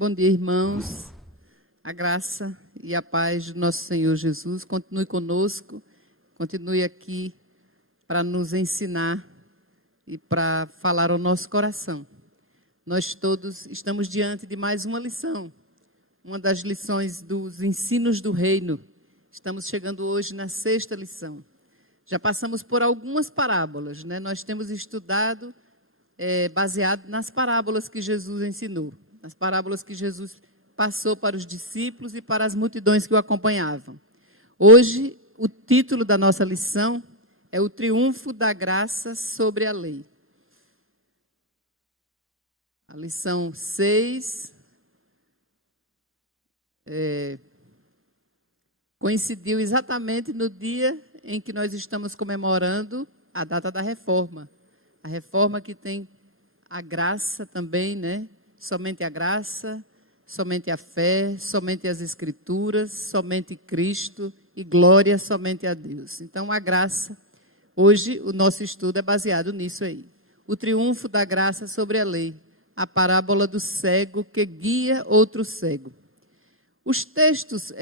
Bom dia, irmãos. A graça e a paz do nosso Senhor Jesus continue conosco, continue aqui para nos ensinar e para falar ao nosso coração. Nós todos estamos diante de mais uma lição, uma das lições dos ensinos do reino. Estamos chegando hoje na 6ª lição. Já passamos por algumas parábolas, né? Nós temos estudado baseado nas parábolas que Jesus ensinou. As parábolas que Jesus passou para os discípulos e para as multidões que o acompanhavam. Hoje, o título da nossa lição é o triunfo da graça sobre a lei. A lição 6 coincidiu exatamente no dia em que nós estamos comemorando a data da reforma. A reforma que tem a graça também, né? Somente a graça, somente a fé, somente as Escrituras, somente Cristo e glória somente a Deus. Então, a graça, hoje o nosso estudo é baseado nisso aí. O triunfo da graça sobre a lei, a parábola do cego que guia outro cego. Os textos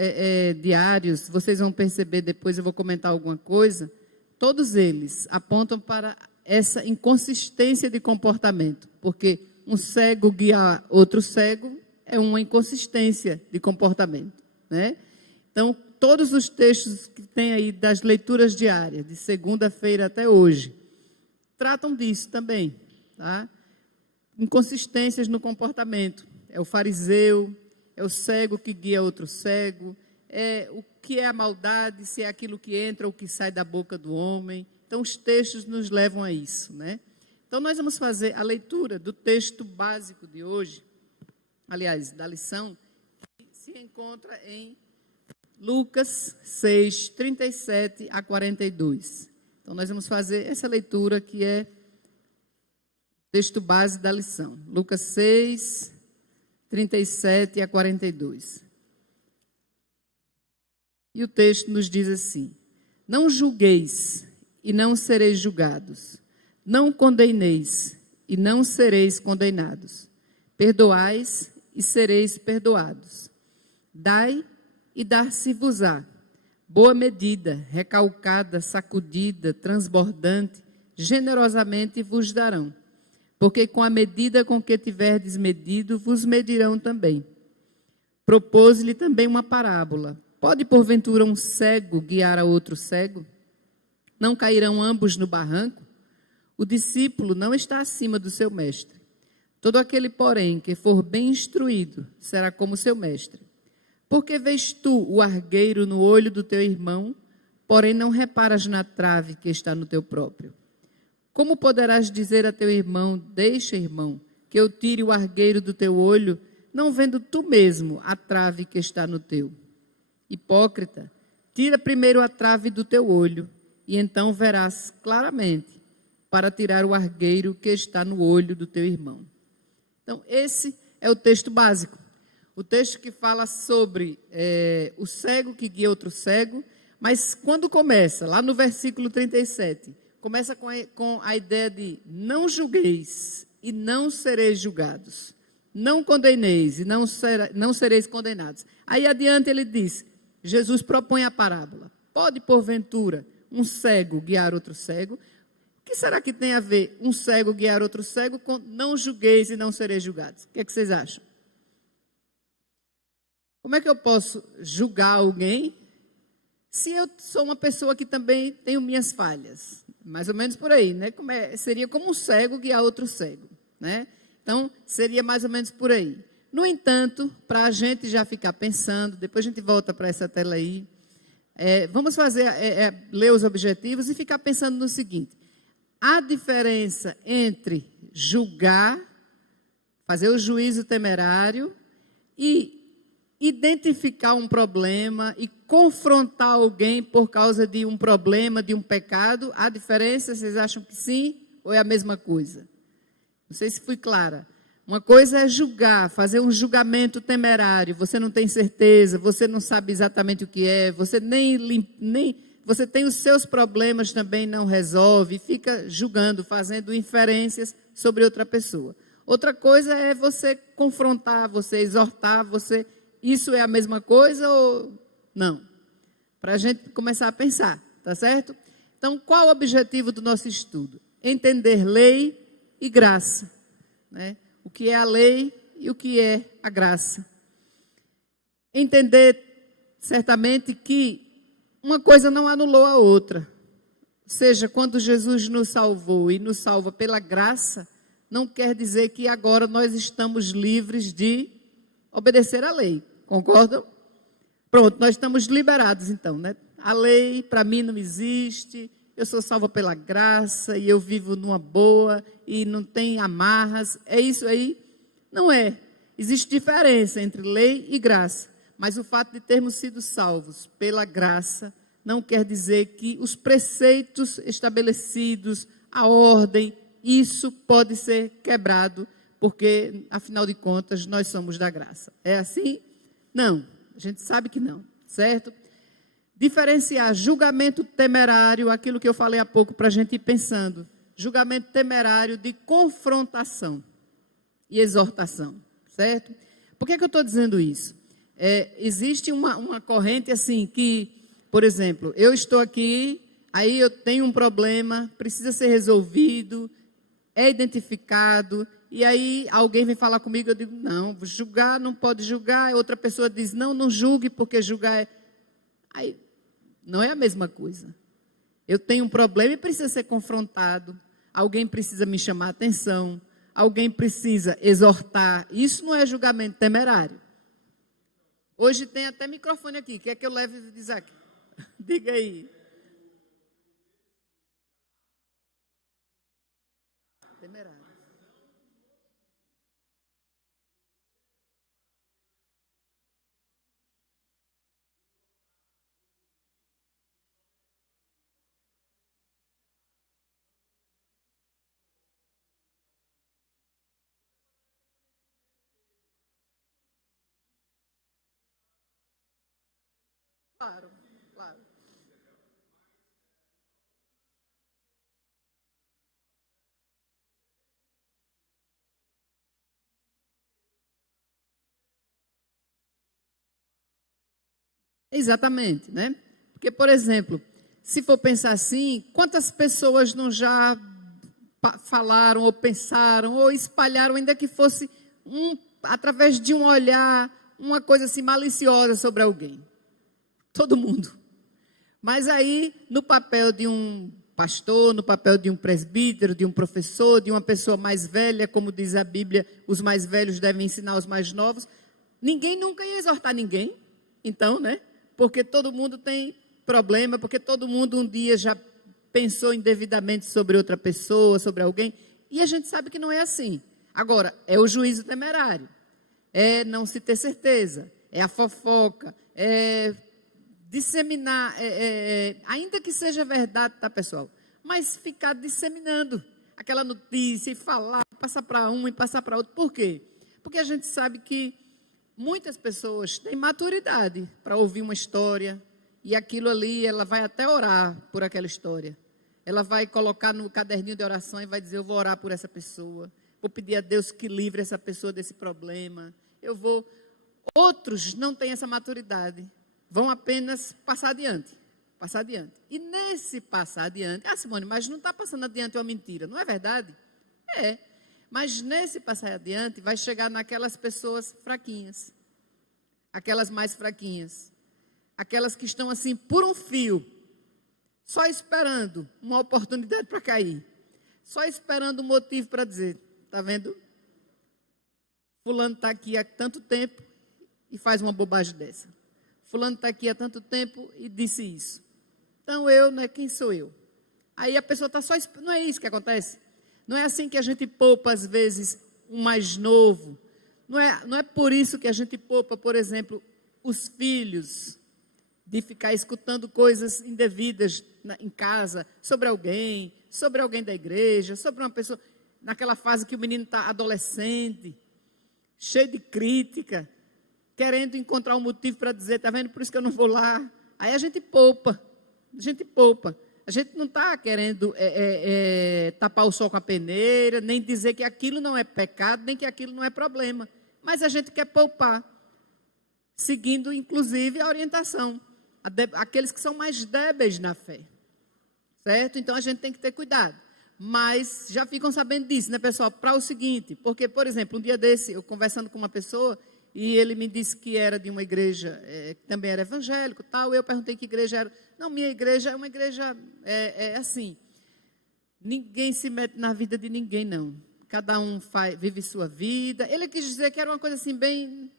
diários, vocês vão perceber depois, eu vou comentar alguma coisa, todos eles apontam para essa inconsistência de comportamento, porque um cego guiar outro cego é uma inconsistência de comportamento, né? Então, todos os textos que tem aí das leituras diárias, de segunda-feira até hoje, tratam disso também, tá? Inconsistências no comportamento. É o fariseu, é o cego que guia outro cego, é o que é a maldade, se é aquilo que entra ou que sai da boca do homem. Então, os textos nos levam a isso, né? Então, nós vamos fazer a leitura do texto básico de hoje, aliás, da lição, que se encontra em Lucas 6, 37 a 42. Então, nós vamos fazer essa leitura que é o texto base da lição. Lucas 6, 37 a 42. E o texto nos diz assim: não julgueis e não sereis julgados. Não condeneis, e não sereis condenados. Perdoais, e sereis perdoados. Dai, e dar-se-vos-á. Boa medida, recalcada, sacudida, transbordante, generosamente vos darão. Porque com a medida com que tiverdes medido, vos medirão também. Propôs-lhe também uma parábola. Pode, porventura, um cego guiar a outro cego? Não cairão ambos no barranco? O discípulo não está acima do seu mestre. Todo aquele, porém, que for bem instruído, será como seu mestre. Porque vês tu o argueiro no olho do teu irmão, porém não reparas na trave que está no teu próprio? Como poderás dizer a teu irmão: deixa, irmão, que eu tire o argueiro do teu olho, não vendo tu mesmo a trave que está no teu? Hipócrita, tira primeiro a trave do teu olho, e então verás claramente para tirar o argueiro que está no olho do teu irmão. Então, esse é o texto básico. O texto que fala sobre o cego que guia outro cego, mas quando começa, lá no versículo 37, começa com a ideia de não julgueis e não sereis julgados. Não condeneis e não sereis condenados. Aí adiante ele diz, Jesus propõe a parábola. Pode, porventura, um cego guiar outro cego? O que será que tem a ver um cego guiar outro cego com não julgueis e não sereis julgados? O que é que vocês acham? Como é que eu posso julgar alguém se eu sou uma pessoa que também tenho minhas falhas? Mais ou menos por aí, né? Seria como um cego guiar outro cego, né? Então, seria mais ou menos por aí. No entanto, para a gente já ficar pensando, depois a gente volta para essa tela aí, vamos fazer, ler os objetivos e ficar pensando no seguinte: a diferença entre julgar, fazer o juízo temerário e identificar um problema e confrontar alguém por causa de um problema, de um pecado, há diferença? Vocês acham que sim ou é a mesma coisa? Não sei se fui clara. Uma coisa é julgar, fazer um julgamento temerário, você não tem certeza, você não sabe exatamente o que é, você você tem os seus problemas também, não resolve, fica julgando, fazendo inferências sobre outra pessoa. Outra coisa é você confrontar, você exortar, você... Isso é a mesma coisa ou não? Para a gente começar a pensar, tá certo? Então, qual o objetivo do nosso estudo? Entender lei e graça, né? O que é a lei e o que é a graça. Entender, certamente, que uma coisa não anulou a outra. Ou seja, quando Jesus nos salvou e nos salva pela graça, não quer dizer que agora nós estamos livres de obedecer à lei. Concordam? Pronto, nós estamos liberados então, né? A lei para mim não existe, eu sou salva pela graça e eu vivo numa boa e não tem amarras. É isso aí? Não é. Existe diferença entre lei e graça. Mas o fato de termos sido salvos pela graça não quer dizer que os preceitos estabelecidos, a ordem, isso pode ser quebrado, porque, afinal de contas, nós somos da graça. É assim? Não. A gente sabe que não, certo? Diferenciar julgamento temerário, aquilo que eu falei há pouco para a gente ir pensando. Julgamento temerário de confrontação e exortação, certo? Por que eu estou dizendo isso? Existe uma corrente assim que, por exemplo, eu estou aqui, aí eu tenho um problema, precisa ser resolvido, é identificado, e aí alguém vem falar comigo, eu digo, não, julgar não pode julgar, outra pessoa diz, não julgue porque julgar é... Aí, não é a mesma coisa. Eu tenho um problema e precisa ser confrontado, alguém precisa me chamar a atenção, alguém precisa exortar, isso não é julgamento temerário. Hoje tem até microfone aqui, quer que eu leve e diz aqui? Diga aí. Temerário. Claro, claro. Exatamente, né? Porque, por exemplo, se for pensar assim, quantas pessoas não já falaram ou pensaram ou espalharam, ainda que fosse através de um olhar, uma coisa assim maliciosa sobre alguém? Todo mundo. Mas aí, no papel de um pastor, no papel de um presbítero, de um professor, de uma pessoa mais velha, como diz a Bíblia, os mais velhos devem ensinar os mais novos, ninguém nunca ia exortar ninguém, então, né? Porque todo mundo tem problema, porque todo mundo um dia já pensou indevidamente sobre outra pessoa, sobre alguém, e a gente sabe que não é assim. Agora, é o juízo temerário, é não se ter certeza, é a fofoca, é disseminar, ainda que seja verdade, tá, pessoal? Mas ficar disseminando aquela notícia e falar, passar para um e passar para outro. Por quê? Porque a gente sabe que muitas pessoas têm maturidade para ouvir uma história e aquilo ali, ela vai até orar por aquela história. Ela vai colocar no caderninho de oração e vai dizer, eu vou orar por essa pessoa, vou pedir a Deus que livre essa pessoa desse problema. Outros não têm essa maturidade, vão apenas passar adiante. Passar adiante. E nesse passar adiante, Simone, mas não está passando adiante uma mentira, não é verdade? É. Mas nesse passar adiante, vai chegar naquelas pessoas fraquinhas, aquelas mais fraquinhas, aquelas que estão assim por um fio, só esperando uma oportunidade para cair, só esperando um motivo para dizer, está vendo? Fulano está aqui há tanto tempo e faz uma bobagem dessa. Fulano está aqui há tanto tempo e disse isso. Então eu, né, quem sou eu? Aí a pessoa está só esperando, não é isso que acontece? Não é assim que a gente poupa, às vezes, um mais novo. Não é por isso que a gente poupa, por exemplo, os filhos, de ficar escutando coisas indevidas em casa, sobre alguém da igreja, sobre uma pessoa, naquela fase que o menino está adolescente, cheio de crítica, querendo encontrar um motivo para dizer, está vendo, por isso que eu não vou lá. Aí a gente poupa. A gente não está querendo tapar o sol com a peneira, nem dizer que aquilo não é pecado, nem que aquilo não é problema. Mas a gente quer poupar, seguindo, inclusive, a orientação. Aqueles que são mais débeis na fé. Certo? Então, a gente tem que ter cuidado. Mas já ficam sabendo disso, né, pessoal? Para o seguinte, porque, por exemplo, um dia desse, eu conversando com uma pessoa, e ele me disse que era de uma igreja, que também era evangélico, tal. Eu perguntei que igreja era. Não, minha igreja é uma igreja, assim, ninguém se mete na vida de ninguém, não. Cada um vive sua vida. Ele quis dizer que era uma coisa assim, bem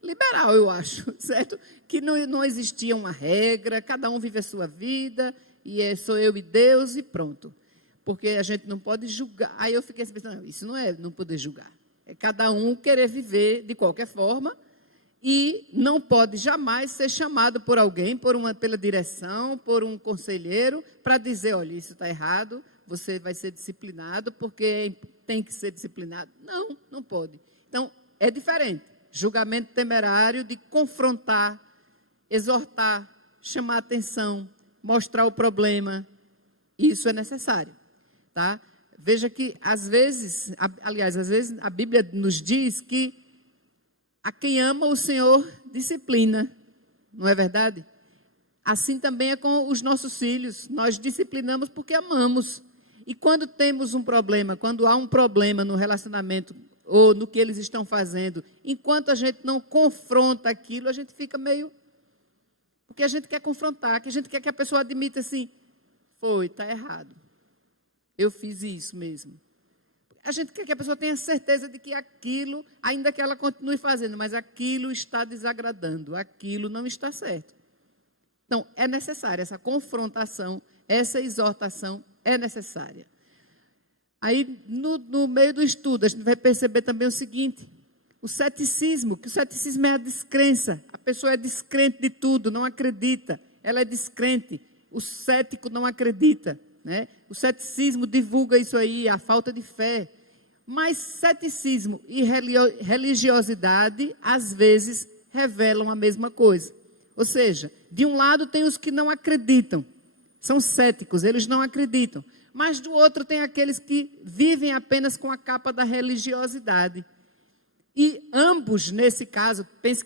liberal, eu acho, certo? Que não existia uma regra, cada um vive a sua vida, e sou eu e Deus, e pronto. Porque a gente não pode julgar. Aí eu fiquei pensando, não, isso não é não poder julgar. É cada um querer viver de qualquer forma e não pode jamais ser chamado por alguém, pela direção, por um conselheiro, para dizer, olha, isso está errado, você vai ser disciplinado porque tem que ser disciplinado. Não, não pode. Então, é diferente. Julgamento temerário de confrontar, exortar, chamar atenção, mostrar o problema. Isso é necessário, tá? Veja que, às vezes a Bíblia nos diz que a quem ama o Senhor disciplina, não é verdade? Assim também é com os nossos filhos, nós disciplinamos porque amamos. E quando temos um problema, quando há um problema no relacionamento ou no que eles estão fazendo, enquanto a gente não confronta aquilo, a gente fica meio... Porque a gente quer confrontar, que a gente quer que a pessoa admita assim, está errado. Eu fiz isso mesmo. A gente quer que a pessoa tenha certeza de que aquilo, ainda que ela continue fazendo, mas aquilo está desagradando, aquilo não está certo. Então, é necessária essa confrontação, essa exortação é necessária. Aí, no meio do estudo, a gente vai perceber também o seguinte, o ceticismo, que o ceticismo é a descrença. A pessoa é descrente de tudo, não acredita, ela é descrente. O cético não acredita, né? O ceticismo divulga isso aí, a falta de fé. Mas ceticismo e religiosidade, às vezes, revelam a mesma coisa. Ou seja, de um lado tem os que não acreditam, são céticos, eles não acreditam. Mas do outro tem aqueles que vivem apenas com a capa da religiosidade. E ambos, nesse caso, pense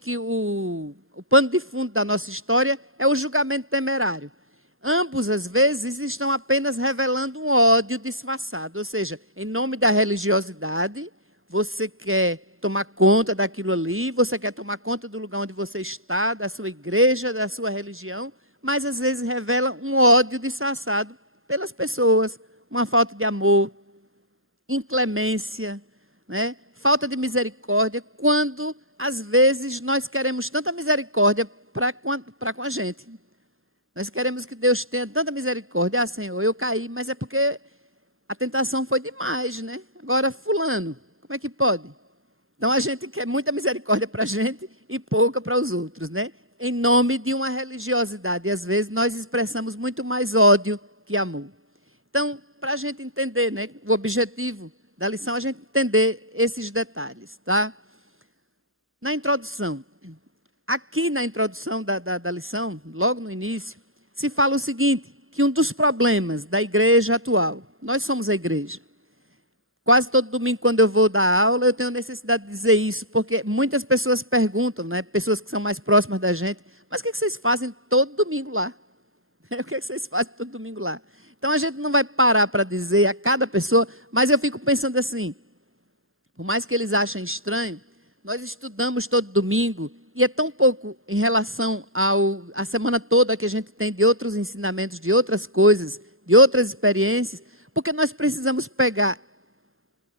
que o pano de fundo da nossa história é o julgamento temerário. Ambos, às vezes, estão apenas revelando um ódio disfarçado. Ou seja, em nome da religiosidade, você quer tomar conta daquilo ali, você quer tomar conta do lugar onde você está, da sua igreja, da sua religião, mas, às vezes, revela um ódio disfarçado pelas pessoas, uma falta de amor, inclemência, né? Falta de misericórdia, quando, às vezes, nós queremos tanta misericórdia para com a gente. Nós queremos que Deus tenha tanta misericórdia. Ah, Senhor, eu caí, mas é porque a tentação foi demais, né? Agora, fulano, como é que pode? Então, a gente quer muita misericórdia para a gente e pouca para os outros, né? Em nome de uma religiosidade. E, às vezes, nós expressamos muito mais ódio que amor. Então, para a gente entender, né, o objetivo da lição, a gente entender esses detalhes, tá? Na introdução, aqui na introdução da lição, logo no início, se fala o seguinte, que um dos problemas da igreja atual, nós somos a igreja. Quase todo domingo, quando eu vou dar aula, eu tenho necessidade de dizer isso, porque muitas pessoas perguntam, né, pessoas que são mais próximas da gente, mas o que vocês fazem todo domingo lá? O que vocês fazem todo domingo lá? Então, a gente não vai parar para dizer a cada pessoa, mas eu fico pensando assim, por mais que eles achem estranho, nós estudamos todo domingo, e é tão pouco em relação à semana toda que a gente tem de outros ensinamentos, de outras coisas, de outras experiências, porque nós precisamos pegar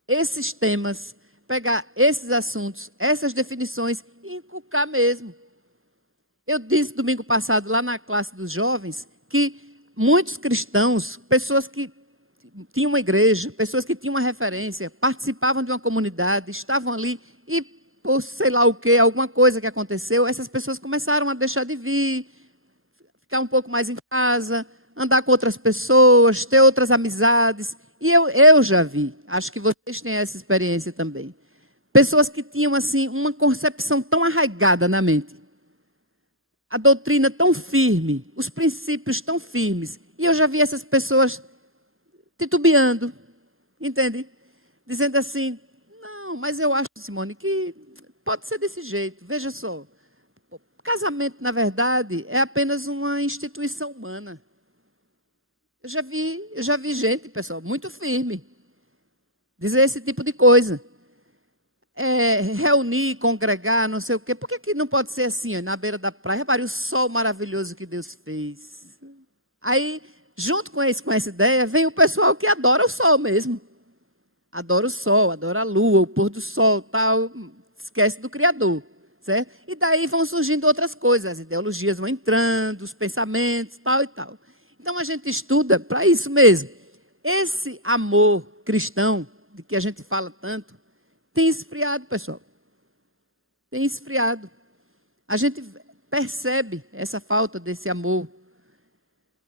esses temas, pegar esses assuntos, essas definições e inculcar mesmo. Eu disse domingo passado, lá na classe dos jovens, que muitos cristãos, pessoas que tinham uma igreja, pessoas que tinham uma referência, participavam de uma comunidade, estavam ali e, por sei lá o que, alguma coisa que aconteceu, essas pessoas começaram a deixar de vir, ficar um pouco mais em casa, andar com outras pessoas, ter outras amizades. E eu já vi, acho que vocês têm essa experiência também. Pessoas que tinham assim uma concepção tão arraigada na mente, a doutrina tão firme, os princípios tão firmes, E eu já vi essas pessoas titubeando, entende? Dizendo assim, não, mas eu acho, Simone, que pode ser desse jeito. Veja só, o casamento, na verdade, é apenas uma instituição humana. Eu já vi gente, pessoal, muito firme, dizer esse tipo de coisa. Reunir, congregar, não sei o quê. Por que não pode ser assim, ó, na beira da praia? Repare o sol maravilhoso que Deus fez. Aí, junto com essa ideia, vem o pessoal que adora o sol mesmo. Adora o sol, adora a lua, o pôr do sol, tal, esquece do Criador, certo? E daí vão surgindo outras coisas, as ideologias vão entrando, os pensamentos, tal e tal. Então, a gente estuda para isso mesmo. Esse amor cristão, de que a gente fala tanto, tem esfriado, pessoal. Tem esfriado. A gente percebe essa falta desse amor.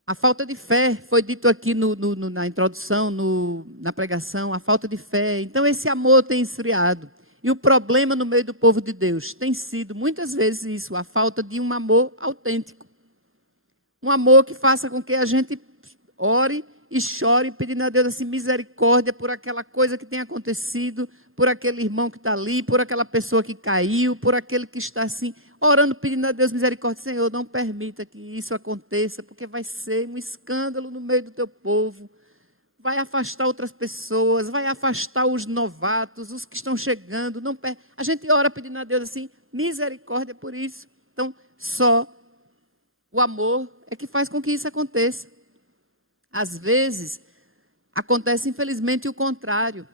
A falta de fé, foi dito aqui na introdução, na pregação, a falta de fé. Então, esse amor tem esfriado. E o problema no meio do povo de Deus tem sido, muitas vezes, isso, a falta de um amor autêntico. Um amor que faça com que a gente ore e chore, pedindo a Deus assim, misericórdia por aquela coisa que tem acontecido, por aquele irmão que está ali, por aquela pessoa que caiu, por aquele que está assim, orando, pedindo a Deus misericórdia. Senhor, não permita que isso aconteça, porque vai ser um escândalo no meio do teu povo, vai afastar outras pessoas, vai afastar os novatos, os que estão chegando. A gente ora pedindo a Deus assim, misericórdia por isso. Então, só o amor é que faz com que isso aconteça. Às vezes, acontece infelizmente o contrário,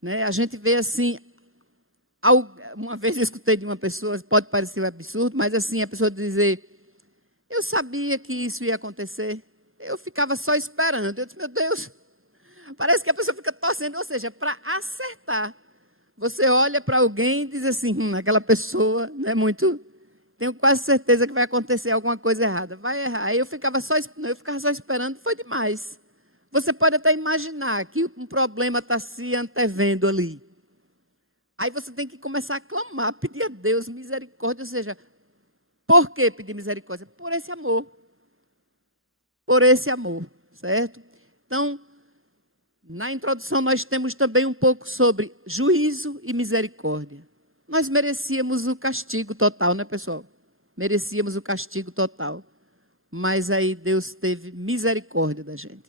né? A gente vê assim, uma vez eu escutei de uma pessoa, pode parecer um absurdo, mas assim, a pessoa dizer, eu sabia que isso ia acontecer, eu ficava só esperando. Eu disse, meu Deus, parece que a pessoa fica torcendo, ou seja, para acertar. Você olha para alguém e diz assim, aquela pessoa não é muito... Tenho quase certeza que vai acontecer alguma coisa errada. Vai errar. Aí eu ficava só esperando, foi demais. Você pode até imaginar que um problema está se antevendo ali. Aí você tem que começar a clamar, pedir a Deus misericórdia. Ou seja, por que pedir misericórdia? Por esse amor. Por esse amor, certo? Então, na introdução nós temos também um pouco sobre juízo e misericórdia. Nós merecíamos o castigo total, né, pessoal? Merecíamos o castigo total. Mas aí Deus teve misericórdia da gente.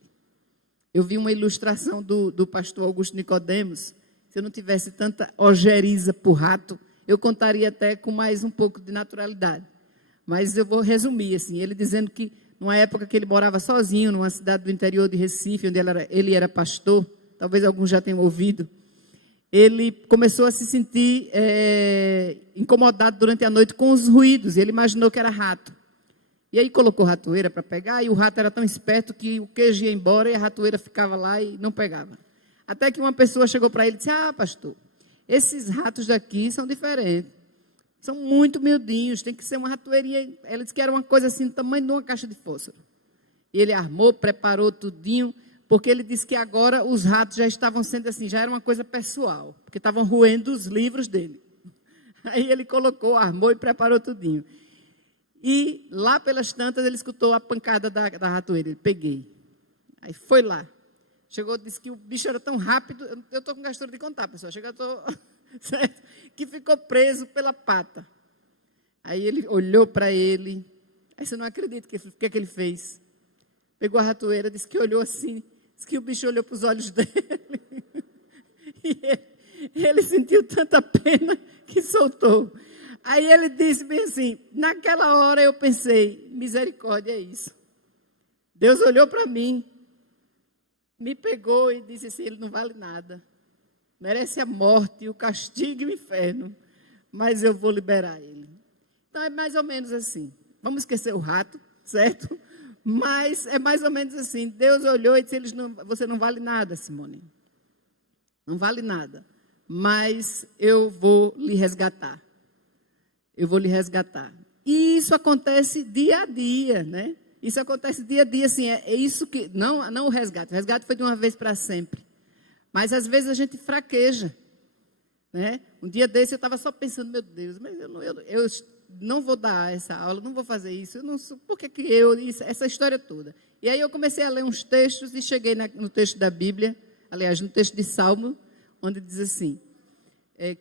Eu vi uma ilustração do pastor Augusto Nicodemos. Se eu não tivesse tanta ojeriza por rato, eu contaria até com mais um pouco de naturalidade. Mas eu vou resumir, assim, ele dizendo que numa época que ele morava sozinho, numa cidade do interior de Recife, onde ele era pastor, talvez alguns já tenham ouvido, ele começou a se sentir incomodado durante a noite com os ruídos, e ele imaginou que era rato. E aí colocou ratoeira para pegar, e o rato era tão esperto que o queijo ia embora e a ratoeira ficava lá e não pegava. Até que uma pessoa chegou para ele e disse, pastor, esses ratos daqui são diferentes, são muito miudinhos, tem que ser uma ratoeirinha. Ele disse que era uma coisa assim, do tamanho de uma caixa de fósforo. E ele armou, preparou tudinho, porque ele disse que agora os ratos já estavam sendo assim, já era uma coisa pessoal, porque estavam roendo os livros dele. Aí ele colocou, armou e preparou tudinho. E lá pelas tantas ele escutou a pancada da ratoeira, ele peguei. Aí foi lá. Chegou, disse que o bicho era tão rápido, eu estou com gastura de contar, pessoal, certo? Que ficou preso pela pata. Aí ele olhou para ele, aí você não acredita o que ele fez. Pegou a ratoeira, disse que olhou assim, disse que o bicho olhou para os olhos dele. E ele sentiu tanta pena que soltou. Aí ele disse bem assim, naquela hora eu pensei, misericórdia é isso. Deus olhou para mim, me pegou e disse assim, ele não vale nada. Merece a morte, o castigo e o inferno, mas eu vou liberar ele. Então é mais ou menos assim. Vamos esquecer o rato, certo? Mas é mais ou menos assim. Deus olhou e disse, você não vale nada, Simone. Não vale nada. Mas eu vou lhe resgatar. Eu vou lhe resgatar. E isso acontece dia a dia, né? Isso acontece dia a dia, assim, é isso que... Não o resgate. O resgate foi de uma vez para sempre. Mas às vezes a gente fraqueja, né? Um dia desse eu estava só pensando, meu Deus, mas não vou dar essa aula, não vou fazer isso, eu não sou, por que essa história toda. E aí eu comecei a ler uns textos e cheguei no texto da Bíblia, aliás, no texto de Salmo, onde diz assim,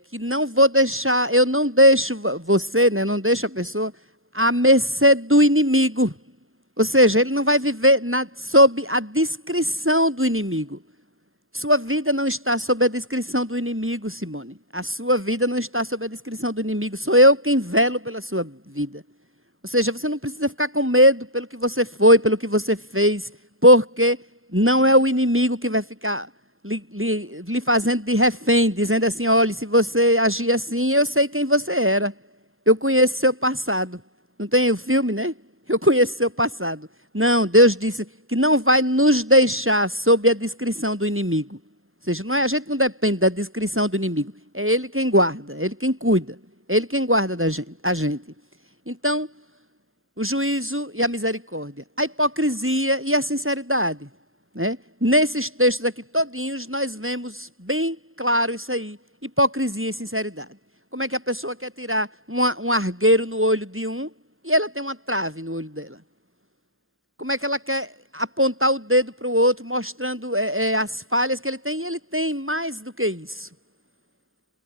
que não vou deixar, eu não deixo você, né, não deixo a pessoa à mercê do inimigo. Ou seja, ele não vai viver sob a descrição do inimigo. Sua vida não está sob a descrição do inimigo, Simone. A sua vida não está sob a descrição do inimigo. Sou eu quem velo pela sua vida. Ou seja, você não precisa ficar com medo pelo que você foi, pelo que você fez, porque não é o inimigo que vai ficar lhe fazendo de refém, dizendo assim, olha, se você agir assim, eu sei quem você era. Eu conheço seu passado. Não tem o filme, né? Eu conheço seu passado. Não, Deus disse que não vai nos deixar sob a descrição do inimigo. Ou seja, a gente não depende da descrição do inimigo. É Ele quem guarda, é Ele quem cuida, é Ele quem guarda a gente. Então, o juízo e a misericórdia, a hipocrisia e a sinceridade. Né? Nesses textos aqui todinhos, nós vemos bem claro isso aí, hipocrisia e sinceridade. Como é que a pessoa quer tirar um argueiro no olho de um e ela tem uma trave no olho dela? Como é que ela quer apontar o dedo para o outro, mostrando as falhas que ele tem, e ele tem mais do que isso.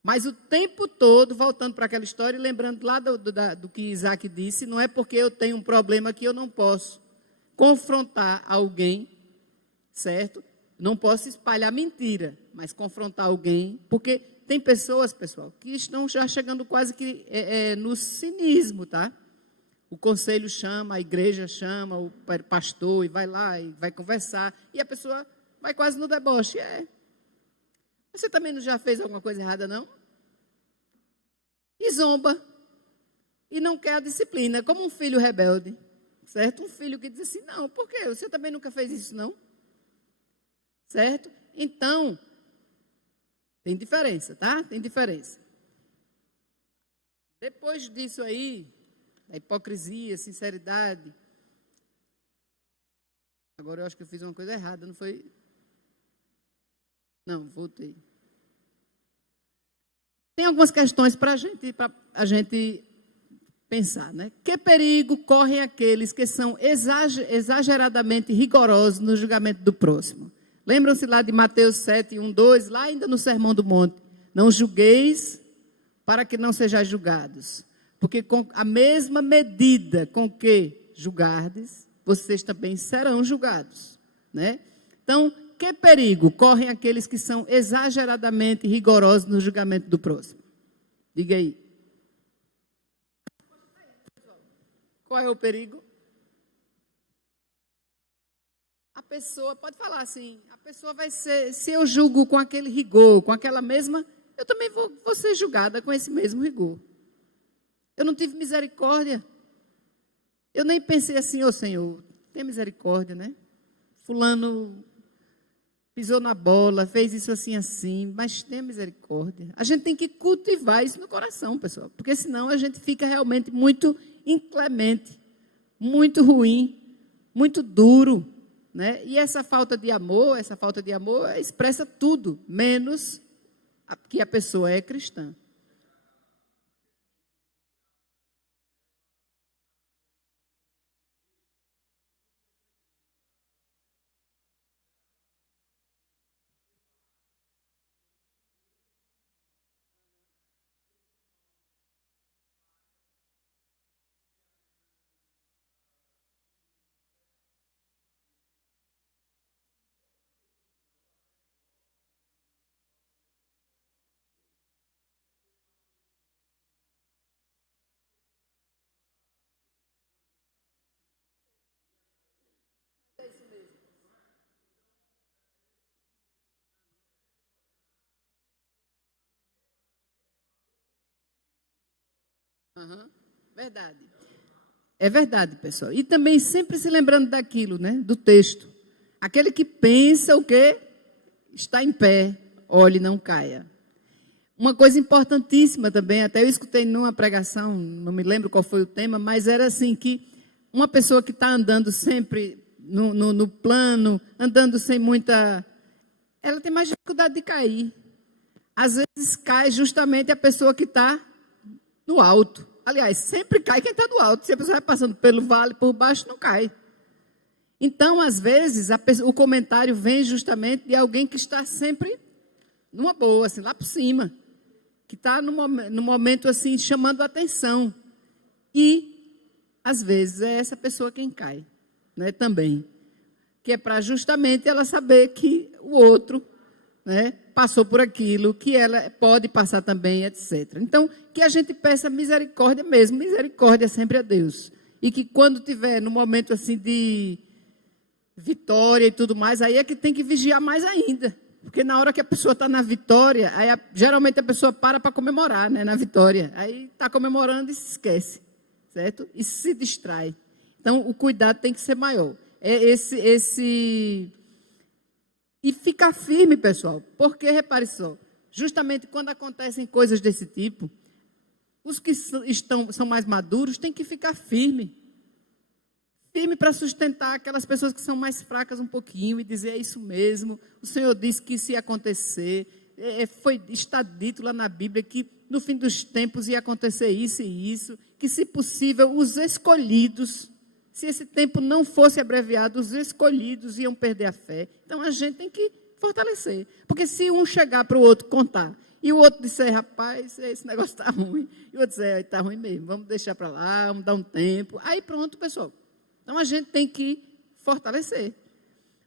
Mas o tempo todo, voltando para aquela história, e lembrando lá do que Isaac disse, não é porque eu tenho um problema que eu não posso confrontar alguém, certo? Não posso espalhar mentira, mas confrontar alguém, porque tem pessoas, pessoal, que estão já chegando quase que no cinismo, tá? O conselho chama, a igreja chama, o pastor, e vai lá, e vai conversar, e a pessoa vai quase no deboche. Você também não já fez alguma coisa errada, não? E zomba. E não quer a disciplina, como um filho rebelde, certo? Um filho que diz assim, não, por quê? Você também nunca fez isso, não? Certo? Então, tem diferença, tá? Tem diferença. Depois disso aí, a hipocrisia, sinceridade. Agora eu acho que eu fiz uma coisa errada, não foi? Não, voltei. Tem algumas questões para a gente pensar, né? Que perigo correm aqueles que são exageradamente rigorosos no julgamento do próximo? Lembram-se lá de Mateus 7, 1, 2, lá ainda no Sermão do Monte. Não julgueis para que não sejais julgados. Porque com a mesma medida com que julgardes, vocês também serão julgados, né? Então, que perigo correm aqueles que são exageradamente rigorosos no julgamento do próximo? Diga aí. Qual é o perigo? A pessoa, pode falar assim, a pessoa vai ser, se eu julgo com aquele rigor, com aquela mesma, eu também vou ser julgada com esse mesmo rigor. Eu não tive misericórdia. Eu nem pensei assim, Senhor, tenha misericórdia, né? Fulano pisou na bola, fez isso assim, assim, mas tenha misericórdia. A gente tem que cultivar isso no coração, pessoal, porque senão a gente fica realmente muito inclemente, muito ruim, muito duro, né? E essa falta de amor expressa tudo, menos que a pessoa é cristã. Uhum, verdade. É verdade, pessoal. E também sempre se lembrando daquilo, né? Do texto. Aquele que pensa o quê? Está em pé, olhe, não caia. Uma coisa importantíssima também, até eu escutei numa pregação, não me lembro qual foi o tema, mas era assim, que uma pessoa que está andando sempre no plano, andando sem muita... Ela tem mais dificuldade de cair. Às vezes cai justamente a pessoa que está no alto. Aliás, sempre cai quem está do alto. Se a pessoa vai passando pelo vale, por baixo, não cai. Então, às vezes, o comentário vem justamente de alguém que está sempre numa boa, assim, lá por cima. Que está no momento, assim, chamando a atenção. E, às vezes, é essa pessoa quem cai, né, também. Que é para justamente ela saber que o outro, né, passou por aquilo, que ela pode passar também, etc. Então, que a gente peça misericórdia mesmo, misericórdia sempre a Deus. E que quando tiver no momento assim de vitória e tudo mais, aí é que tem que vigiar mais ainda. Porque na hora que a pessoa está na vitória, aí geralmente a pessoa para comemorar, né, na vitória. Aí está comemorando e se esquece, certo? E se distrai. Então, o cuidado tem que ser maior. É E ficar firme, pessoal, porque, repare só, justamente quando acontecem coisas desse tipo, os que são mais maduros têm que ficar firme. Firme para sustentar aquelas pessoas que são mais fracas um pouquinho e dizer, é isso mesmo, o Senhor disse que isso ia acontecer, está dito lá na Bíblia que no fim dos tempos ia acontecer isso e isso, que se possível os escolhidos, se esse tempo não fosse abreviado, os escolhidos iam perder a fé. Então, a gente tem que fortalecer. Porque se um chegar para o outro contar, e o outro disser, rapaz, esse negócio está ruim, e o outro disser, está ruim mesmo, vamos deixar para lá, vamos dar um tempo. Aí pronto, pessoal. Então, a gente tem que fortalecer.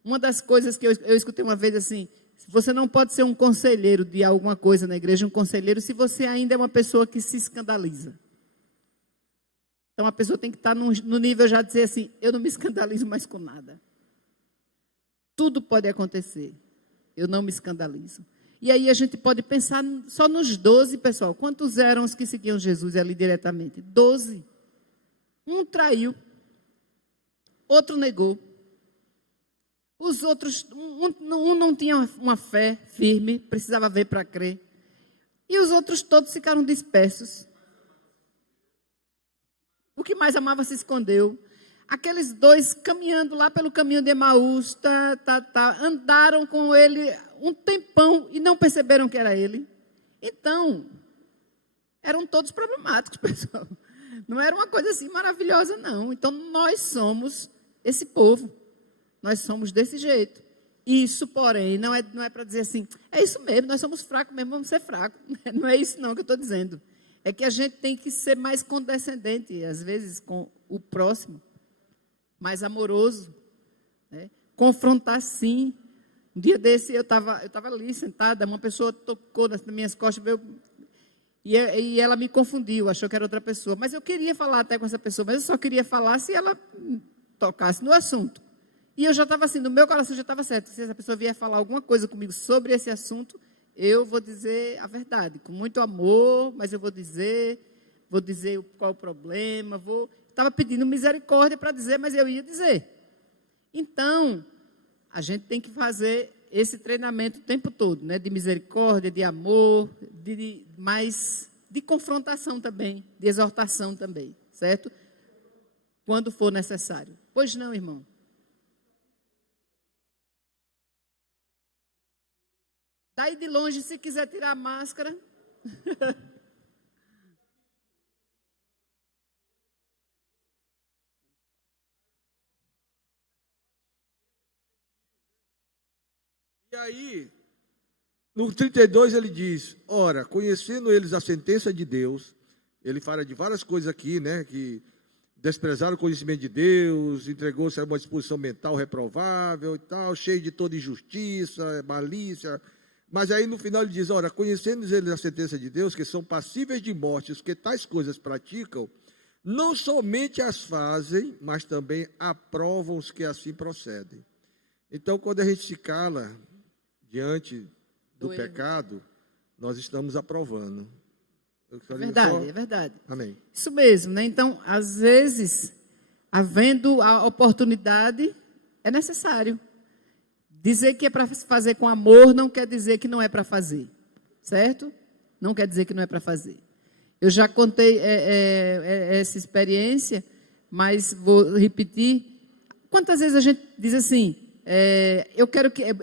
Uma das coisas que eu escutei uma vez assim, você não pode ser um conselheiro de alguma coisa na igreja, um conselheiro, se você ainda é uma pessoa que se escandaliza. Então, a pessoa tem que estar no nível já de dizer assim, eu não me escandalizo mais com nada. Tudo pode acontecer. Eu não me escandalizo. E aí a gente pode pensar só nos 12, pessoal. Quantos eram os que seguiam Jesus ali diretamente? 12. Um traiu. Outro negou. Os outros, um não tinha uma fé firme, precisava ver para crer. E os outros todos ficaram dispersos. O que mais amava se escondeu. Aqueles dois caminhando lá pelo caminho de Emaús, andaram com ele um tempão e não perceberam que era ele. Então, eram todos problemáticos, pessoal. Não era uma coisa assim maravilhosa, não. Então, nós somos esse povo. Nós somos desse jeito. Isso, porém, não é para dizer assim, é isso mesmo, nós somos fracos mesmo, vamos ser fracos. Não é isso não que eu estou dizendo. É que a gente tem que ser mais condescendente, às vezes, com o próximo, mais amoroso, né? Confrontar sim. Um dia desse eu estava ali sentada, uma pessoa tocou nas minhas costas, e ela me confundiu, achou que era outra pessoa. Mas eu queria falar até com essa pessoa, mas eu só queria falar se ela tocasse no assunto. E eu já estava assim, no meu coração já estava certo, se essa pessoa vier falar alguma coisa comigo sobre esse assunto, eu vou dizer a verdade, com muito amor, mas eu vou dizer qual o problema, estava pedindo misericórdia para dizer, mas eu ia dizer. Então, a gente tem que fazer esse treinamento o tempo todo, né? De misericórdia, de amor, mas de confrontação também, de exortação também, certo? Quando for necessário. Pois não, irmão? Daí de longe, se quiser tirar a máscara. E aí, no 32 ele diz, ora, conhecendo eles a sentença de Deus, ele fala de várias coisas aqui, né, que desprezaram o conhecimento de Deus, entregou-se a uma disposição mental reprovável e tal, cheio de toda injustiça, malícia. Mas aí no final ele diz, ora, conhecendo eles a sentença de Deus, que são passíveis de morte, os que tais coisas praticam, não somente as fazem, mas também aprovam os que assim procedem. Então, quando a gente se cala diante do pecado, nós estamos aprovando. É verdade, é verdade. Amém. Isso mesmo, né? Então, às vezes, havendo a oportunidade, é necessário. Dizer que é para fazer com amor não quer dizer que não é para fazer, certo? Não quer dizer que não é para fazer. Eu já contei essa experiência, mas vou repetir. Quantas vezes a gente diz assim,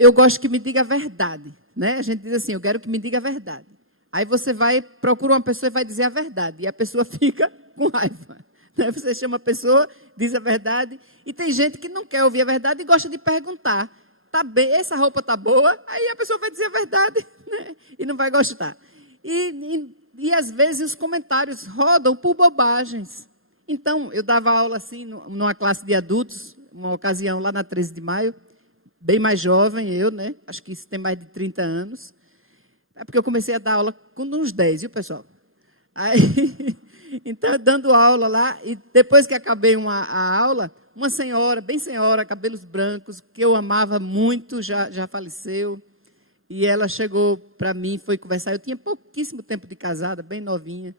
eu gosto que me diga a verdade, né? A gente diz assim, eu quero que me diga a verdade. Aí você procura uma pessoa e vai dizer a verdade, e a pessoa fica com raiva. Você chama a pessoa, diz a verdade, e tem gente que não quer ouvir a verdade e gosta de perguntar. Tá bem, essa roupa tá boa? Aí a pessoa vai dizer a verdade, né? E não vai gostar. E às vezes os comentários rodam por bobagens. Então, eu dava aula assim, numa classe de adultos, uma ocasião lá na 13 de maio, bem mais jovem, eu, né? Acho que isso tem mais de 30 anos. É porque eu comecei a dar aula com uns 10, viu, pessoal? Aí, então, dando aula lá, e depois que acabei a aula, uma senhora, bem senhora, cabelos brancos, que eu amava muito, já faleceu, e ela chegou para mim, foi conversar, eu tinha pouquíssimo tempo de casada, bem novinha,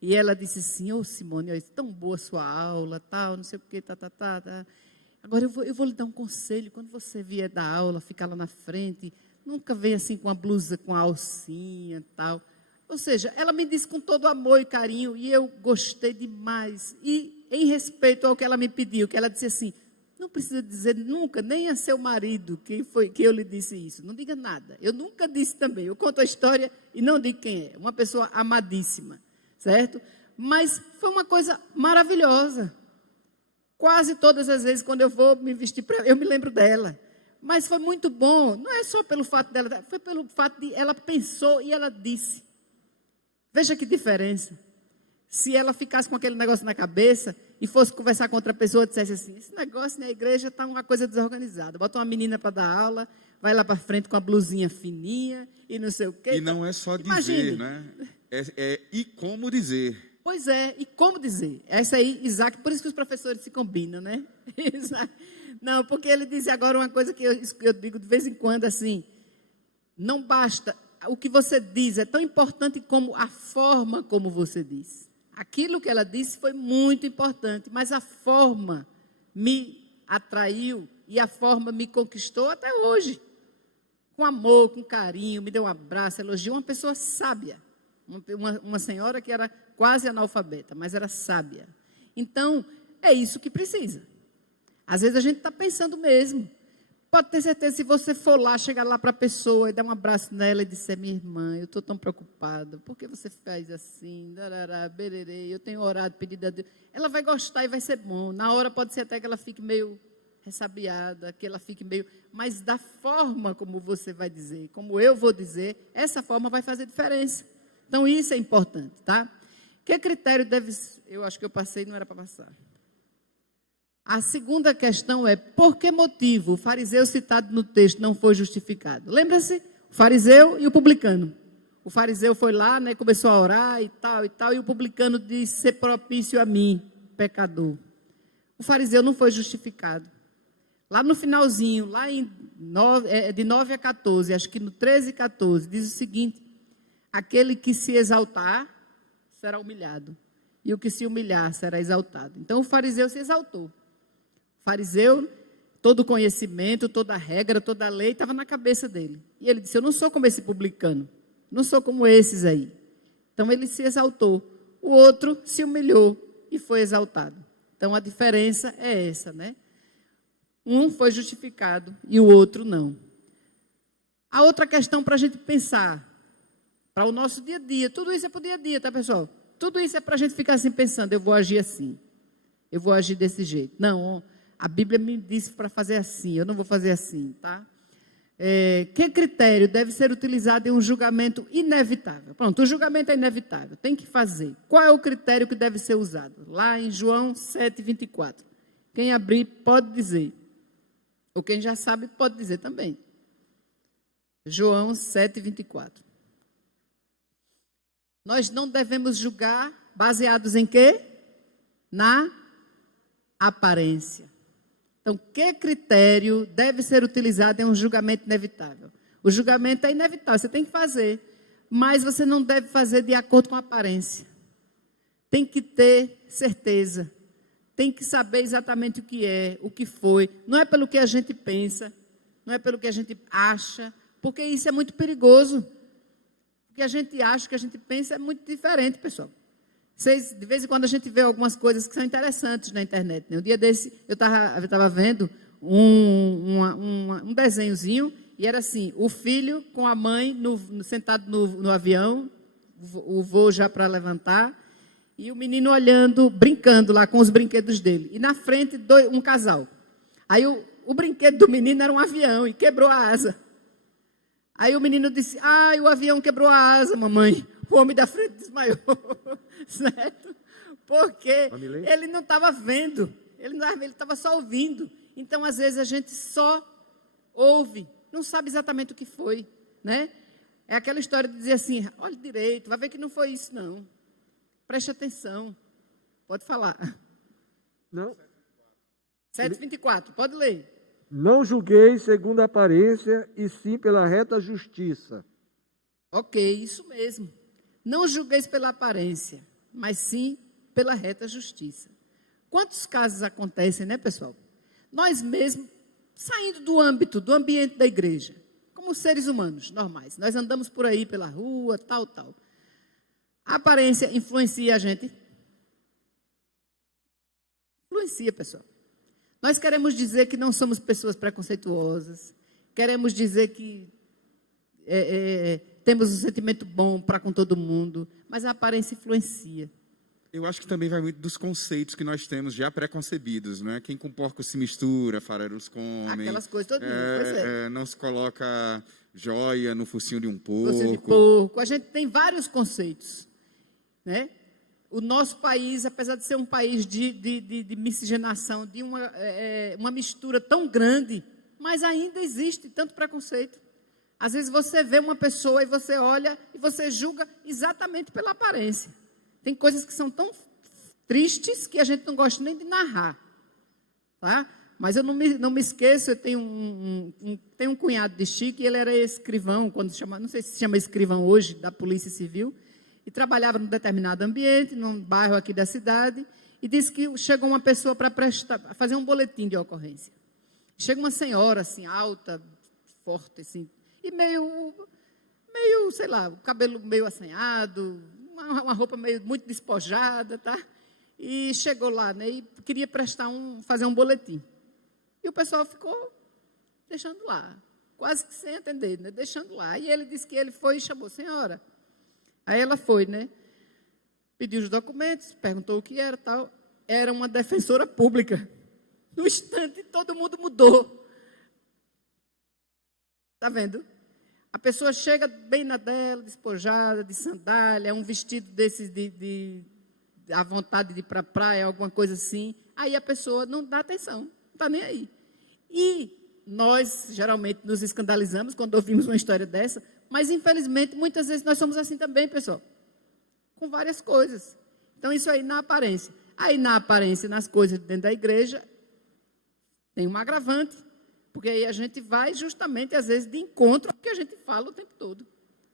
e ela disse assim, ô Simone, olha, tão boa a sua aula, tal, não sei o que, tá. Agora eu vou lhe dar um conselho, quando você vier dar aula, ficar lá na frente, nunca venha assim com a blusa, com a alcinha, tal. Ou seja, ela me disse com todo amor e carinho, e eu gostei demais. E em respeito ao que ela me pediu, que ela disse assim, não precisa dizer nunca, nem a seu marido, quem foi que eu lhe disse isso. Não diga nada. Eu nunca disse também. Eu conto a história e não digo quem é. Uma pessoa amadíssima, certo? Mas foi uma coisa maravilhosa. Quase todas as vezes, quando eu vou me vestir, eu me lembro dela. Mas foi muito bom. Não é só pelo fato dela, foi pelo fato de ela pensou e ela disse. Veja que diferença. Se ela ficasse com aquele negócio na cabeça e fosse conversar com outra pessoa e dissesse assim, esse negócio na igreja está uma coisa desorganizada. Bota uma menina para dar aula, vai lá para frente com a blusinha fininha e não sei o quê. E não é só dizer, imagine, né? E como dizer. Pois é, e como dizer? Essa aí, Isaac, por isso que os professores se combinam, né? Não, porque ele disse agora uma coisa que eu digo de vez em quando assim, não basta... O que você diz é tão importante como a forma como você diz. Aquilo que ela disse foi muito importante, mas a forma me atraiu e a forma me conquistou até hoje. Com amor, com carinho, me deu um abraço, elogiou uma pessoa sábia. Uma senhora que era quase analfabeta, mas era sábia. Então, é isso que precisa. Às vezes a gente está pensando mesmo. Pode ter certeza, se você for lá, chegar lá para a pessoa e dar um abraço nela e disser, minha irmã, eu estou tão preocupada, por que você faz assim, darará, bererê, eu tenho orado, pedido a Deus. Ela vai gostar e vai ser bom. Na hora pode ser até que ela fique meio ressabiada, que ela fique meio... Mas da forma como você vai dizer, como eu vou dizer, essa forma vai fazer diferença. Então, isso é importante, tá? Que critério deve... Eu acho que eu passei, não era para passar. A segunda questão é, por que motivo o fariseu citado no texto não foi justificado? Lembra-se? O fariseu e o publicano. O fariseu foi lá, né, começou a orar e tal, e o publicano disse, ser propício a mim, pecador. O fariseu não foi justificado. Lá no finalzinho, lá em de 9 a 14, acho que no 13 e 14, diz o seguinte, aquele que se exaltar será humilhado, e o que se humilhar será exaltado. Então o fariseu se exaltou. Fariseu, todo o conhecimento, toda a regra, toda a lei estava na cabeça dele. E ele disse, eu não sou como esse publicano, não sou como esses aí. Então ele se exaltou. O outro se humilhou e foi exaltado. Então a diferença é essa, né? Um foi justificado e o outro não. A outra questão para a gente pensar, para o nosso dia a dia, tudo isso é para o dia a dia, tá, pessoal? Tudo isso é para a gente ficar assim pensando, eu vou agir assim, eu vou agir desse jeito. Não, a Bíblia me disse para fazer assim, eu não vou fazer assim, tá? Que critério deve ser utilizado em um julgamento inevitável? Pronto, o julgamento é inevitável, tem que fazer. Qual é o critério que deve ser usado? Lá em João 7:24. Quem abrir pode dizer. Ou quem já sabe pode dizer também. João 7:24. Nós não devemos julgar baseados em quê? Na aparência. Então, que critério deve ser utilizado em um julgamento inevitável? O julgamento é inevitável, você tem que fazer, mas você não deve fazer de acordo com a aparência. Tem que ter certeza, tem que saber exatamente o que é, o que foi. Não é pelo que a gente pensa, não é pelo que a gente acha, porque isso é muito perigoso. O que a gente acha, o que a gente pensa é muito diferente, pessoal. De vez em quando a gente vê algumas coisas que são interessantes na internet, né? Um dia desse, eu estava vendo um desenhozinho, e era assim, o filho com a mãe sentado no avião, o voo já para levantar, E o menino olhando, brincando lá com os brinquedos dele. E na frente, um casal. Aí o brinquedo do menino era um avião e quebrou a asa. Aí o menino disse, o avião quebrou a asa, mamãe. O homem da frente desmaiou. Certo? Porque ele não estava vendo. Ele estava só ouvindo. Então, às vezes, a gente só ouve. Não sabe exatamente o que foi. Né? É aquela história de dizer assim, olhe direito, vai ver que não foi isso, não. Preste atenção. Pode falar. Não. 7:24, pode ler. Não julgueis segundo a aparência, e sim pela reta justiça. Ok, isso mesmo. Não julgueis pela aparência, mas sim pela reta justiça. Quantos casos acontecem, né, pessoal? Nós mesmos, saindo do ambiente da igreja, como seres humanos normais, nós andamos por aí pela rua, tal. A aparência influencia a gente? Influencia, pessoal. Nós queremos dizer que não somos pessoas preconceituosas, queremos dizer que temos um sentimento bom para com todo mundo, mas a aparência influencia. Eu acho que também vai muito dos conceitos que nós temos já preconcebidos, não é? Quem com porco se mistura, farelos come. Aquelas coisas todas. Não se coloca joia no focinho de um porco. Focinho de porco. A gente tem vários conceitos. Né? O nosso país, apesar de ser um país de miscigenação, de uma mistura tão grande, mas ainda existe tanto preconceito. Às vezes você vê uma pessoa e você olha e você julga exatamente pela aparência. Tem coisas que são tão tristes que a gente não gosta nem de narrar. Tá? Mas eu não me esqueço, eu tenho um cunhado de Chico, e ele era escrivão, não sei se se chama escrivão hoje, da Polícia Civil, e trabalhava num determinado ambiente, num bairro aqui da cidade, e disse que chegou uma pessoa para fazer um boletim de ocorrência. Chega uma senhora, assim, alta, forte, assim, e meio, sei lá, o cabelo meio assanhado, uma roupa muito despojada, tá? E chegou lá, né, e queria fazer um boletim. E o pessoal ficou deixando lá, quase que sem atender, né, deixando lá. E ele disse que ele foi e chamou, senhora. Aí ela foi, né? Pediu os documentos, perguntou o que era, tal. Era uma defensora pública. No instante, todo mundo mudou. Está vendo? A pessoa chega bem na dela, despojada, de sandália, um vestido desses à vontade de ir para a praia, alguma coisa assim. Aí a pessoa não dá atenção, não está nem aí. E nós, geralmente, nos escandalizamos quando ouvimos uma história dessa, mas, infelizmente, muitas vezes nós somos assim também, pessoal. Com várias coisas. Então, isso aí na aparência. Aí, na aparência, nas coisas dentro da igreja, tem um agravante. Porque aí a gente vai justamente, às vezes, de encontro ao que a gente fala o tempo todo.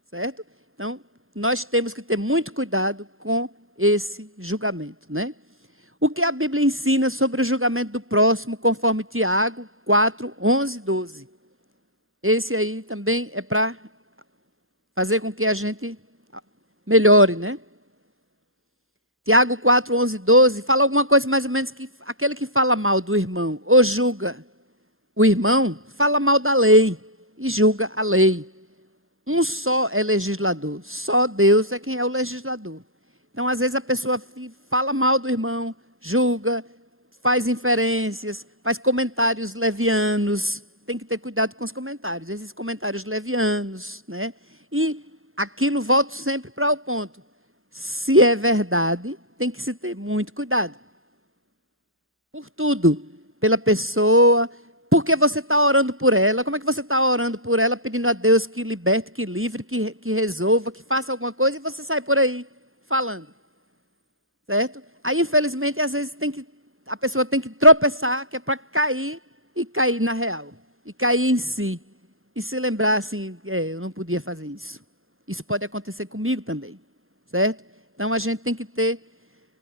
Certo? Então, nós temos que ter muito cuidado com esse julgamento, né? O que a Bíblia ensina sobre o julgamento do próximo, conforme Tiago 4, 11 e 12. Esse aí também é para fazer com que a gente melhore, né? Tiago 4, 11 e 12, fala alguma coisa mais ou menos que aquele que fala mal do irmão ou julga o irmão, fala mal da lei e julga a lei. Um só é legislador, só Deus é quem é o legislador. Então, às vezes, a pessoa fala mal do irmão, julga, faz inferências, faz comentários levianos. Tem que ter cuidado com os comentários, esses comentários levianos, né? E aquilo, volto sempre para o ponto. Se é verdade, tem que se ter muito cuidado. Por tudo, pela pessoa, porque você está orando por ela. Como é que você está orando por ela, pedindo a Deus que liberte, que livre, que resolva, que faça alguma coisa, e você sai por aí falando, certo? Aí, infelizmente, às vezes a pessoa tem que tropeçar, que é para cair e cair na real, e cair em si, e se lembrar assim, eu não podia fazer isso. Isso pode acontecer comigo também, certo? Então, a gente tem que ter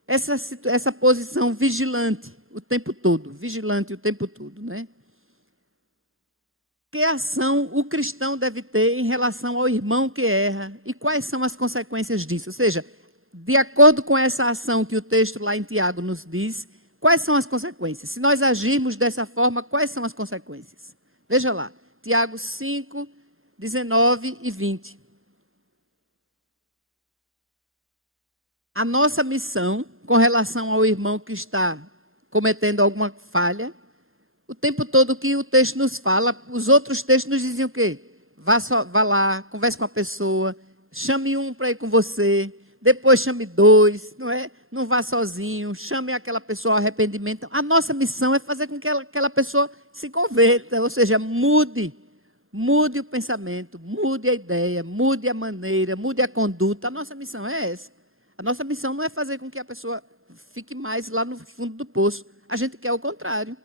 essa posição vigilante o tempo todo, né? Que ação o cristão deve ter em relação ao irmão que erra e quais são as consequências disso? Ou seja, de acordo com essa ação que o texto lá em Tiago nos diz, quais são as consequências? Se nós agirmos dessa forma, quais são as consequências? Veja lá, Tiago 5, 19 e 20. a nossa missão com relação ao irmão que está cometendo alguma falha, o tempo todo que o texto nos fala, os outros textos nos dizem o quê? Vá lá, converse com a pessoa, chame um para ir com você, depois chame dois, não é? Não vá sozinho, chame aquela pessoa ao arrependimento. A nossa missão é fazer com que aquela pessoa se converta, ou seja, mude o pensamento, mude a ideia, mude a maneira, mude a conduta. A nossa missão é essa. A nossa missão não é fazer com que a pessoa fique mais lá no fundo do poço. A gente quer o contrário.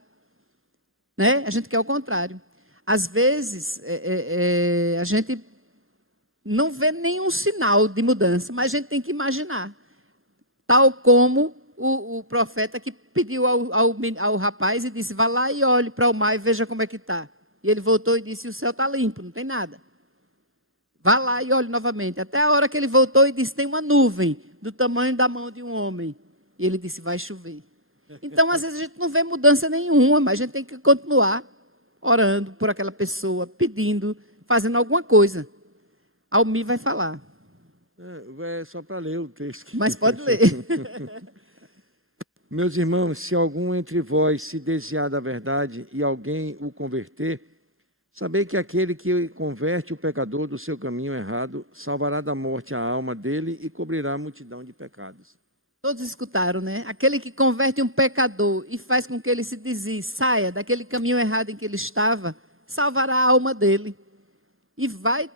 Né? A gente quer o contrário. Às vezes, a gente não vê nenhum sinal de mudança, mas a gente tem que imaginar. Tal como o profeta que pediu ao rapaz e disse, vá lá e olhe para o mar e veja como é que está. E ele voltou e disse, o céu está limpo, não tem nada. Vá lá e olhe novamente. Até a hora que ele voltou e disse, tem uma nuvem do tamanho da mão de um homem. E ele disse, vai chover. Então, às vezes, a gente não vê mudança nenhuma, mas a gente tem que continuar orando por aquela pessoa, pedindo, fazendo alguma coisa. Almi vai falar. É só para ler o texto. Mas pode ler. Meus irmãos, se algum entre vós se desviar da verdade e alguém o converter, sabei que aquele que converte o pecador do seu caminho errado, salvará da morte a alma dele e cobrirá a multidão de pecados. Todos escutaram, né? Aquele que converte um pecador e faz com que ele se desvie, saia daquele caminho errado em que ele estava, salvará a alma dele. E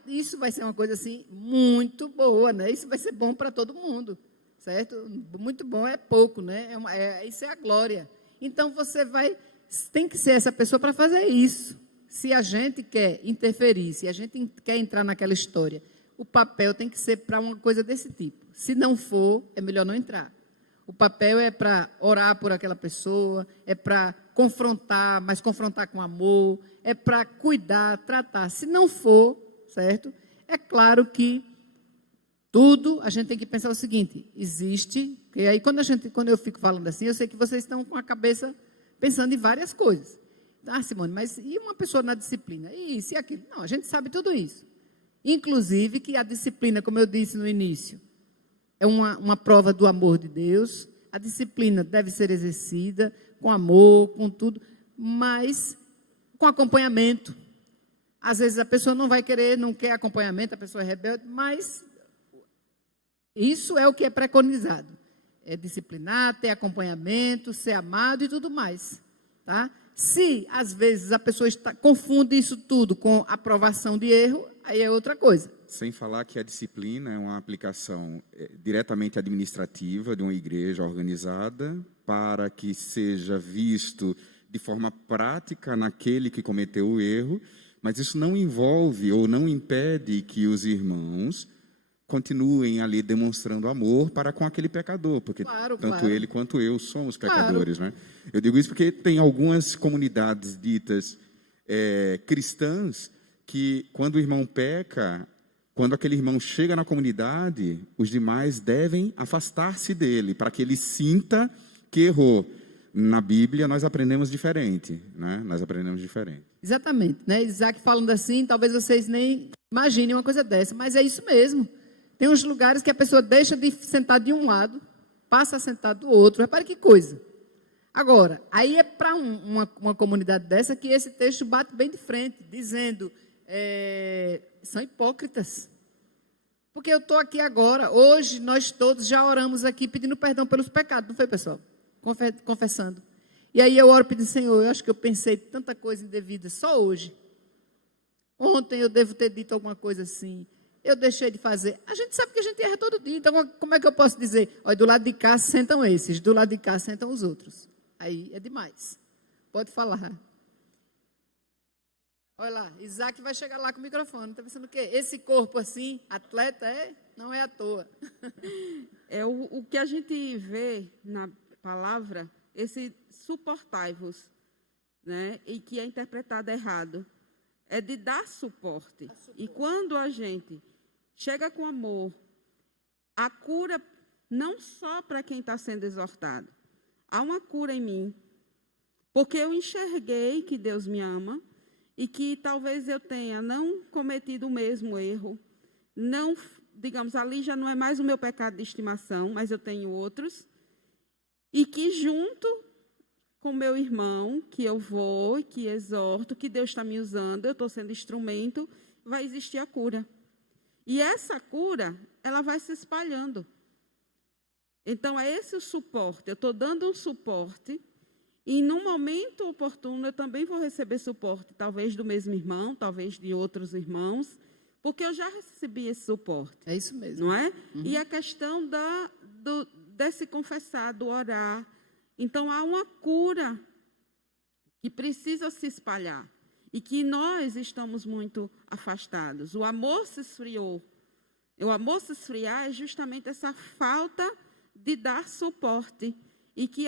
isso vai ser uma coisa assim muito boa, né? Isso vai ser bom para todo mundo, certo? Muito bom é pouco, né? Isso é a glória. Então você tem que ser essa pessoa para fazer isso. Se a gente quer interferir, se a gente quer entrar naquela história, o papel tem que ser para uma coisa desse tipo. Se não for, é melhor não entrar. O papel é para orar por aquela pessoa, é para confrontar, mas confrontar com amor, é para cuidar, tratar. Se não for, certo? É claro que tudo a gente tem que pensar o seguinte, existe, e aí quando eu fico falando assim, eu sei que vocês estão com a cabeça pensando em várias coisas. Ah, Simone, mas e uma pessoa na disciplina? E isso e aquilo? Não, a gente sabe tudo isso. Inclusive que a disciplina, como eu disse no início, é uma prova do amor de Deus. A disciplina deve ser exercida com amor, com tudo, mas com acompanhamento. Às vezes a pessoa não vai querer, não quer acompanhamento, a pessoa é rebelde, mas isso é o que é preconizado. É disciplinar, ter acompanhamento, ser amado e tudo mais. Tá? Se, às vezes, a pessoa confunde isso tudo com aprovação de erro, aí é outra coisa. Sem falar que a disciplina é uma aplicação diretamente administrativa de uma igreja organizada para que seja visto de forma prática naquele que cometeu o erro, mas isso não envolve ou não impede que os irmãos continuem ali demonstrando amor para com aquele pecador, porque tanto ele quanto eu somos pecadores. Né? Eu digo isso porque tem algumas comunidades ditas cristãs que, quando o irmão peca, quando aquele irmão chega na comunidade, os demais devem afastar-se dele, para que ele sinta que errou. Na Bíblia, nós aprendemos diferente, né? Nós aprendemos diferente. Exatamente, né? Isaac falando assim, talvez vocês nem imaginem uma coisa dessa, mas é isso mesmo. Tem uns lugares que a pessoa deixa de sentar de um lado, passa a sentar do outro. Repare que coisa. Agora, aí é para uma comunidade dessa que esse texto bate bem de frente, dizendo, são hipócritas. Porque eu estou aqui agora, hoje nós todos já oramos aqui pedindo perdão pelos pecados, não foi, pessoal? Confessando. E aí eu oro pedindo, Senhor, eu acho que eu pensei tanta coisa indevida só hoje. Ontem eu devo ter dito alguma coisa assim. Eu deixei de fazer. A gente sabe que a gente erra todo dia. Então, como é que eu posso dizer? Olha, do lado de cá sentam esses, do lado de cá sentam os outros. Aí é demais. Pode falar. Olha lá, Isaac vai chegar lá com o microfone. Está pensando o quê? Esse corpo assim, atleta, não é à toa. É o que a gente vê na palavra, esse suportai-vos, né? E que é interpretado errado. É de dar suporte. E quando a gente chega com amor, a cura não só para quem está sendo exortado. Há uma cura em mim, porque eu enxerguei que Deus me ama e que talvez eu tenha não cometido o mesmo erro, não digamos, ali já não é mais o meu pecado de estimação, mas eu tenho outros, e que junto com meu irmão, que eu vou, que exorto, que Deus está me usando, eu estou sendo instrumento, vai existir a cura. E essa cura, ela vai se espalhando. Então, é esse o suporte. Eu estou dando um suporte e, num momento oportuno, eu também vou receber suporte, talvez do mesmo irmão, talvez de outros irmãos, porque eu já recebi esse suporte. É isso mesmo. Não é? E a questão desse confessar, do orar. Então, há uma cura que precisa se espalhar e que nós estamos muito afastados. O amor se esfriou. O amor se esfriar é justamente essa falta de dar suporte. E que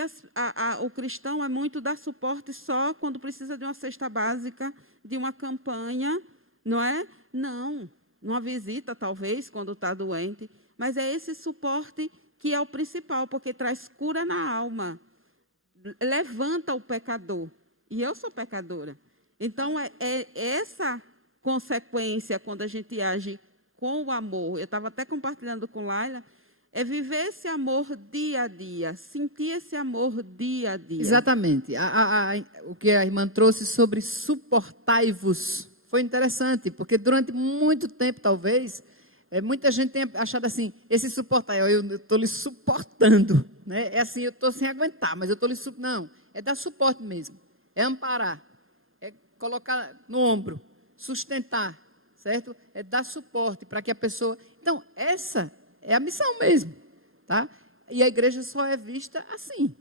o cristão é muito dar suporte só quando precisa de uma cesta básica, de uma campanha, não é? Não, numa visita talvez, quando está doente. Mas é esse suporte que é o principal, porque traz cura na alma. Levanta o pecador. E eu sou pecadora. Então, é essa consequência quando a gente age com o amor. Eu estava até compartilhando com Laila, é viver esse amor dia a dia, sentir esse amor dia a dia. Exatamente. O que a irmã trouxe sobre suportai-vos foi interessante, porque durante muito tempo, talvez, muita gente tenha achado assim, esse suportar, eu estou lhe suportando, né? É assim, eu estou sem aguentar, mas eu estou lhe suportando. Não, é dar suporte mesmo, é amparar, é colocar no ombro, sustentar, certo? É dar suporte para que a pessoa... Então, essa é a missão mesmo, tá? E a igreja só é vista assim.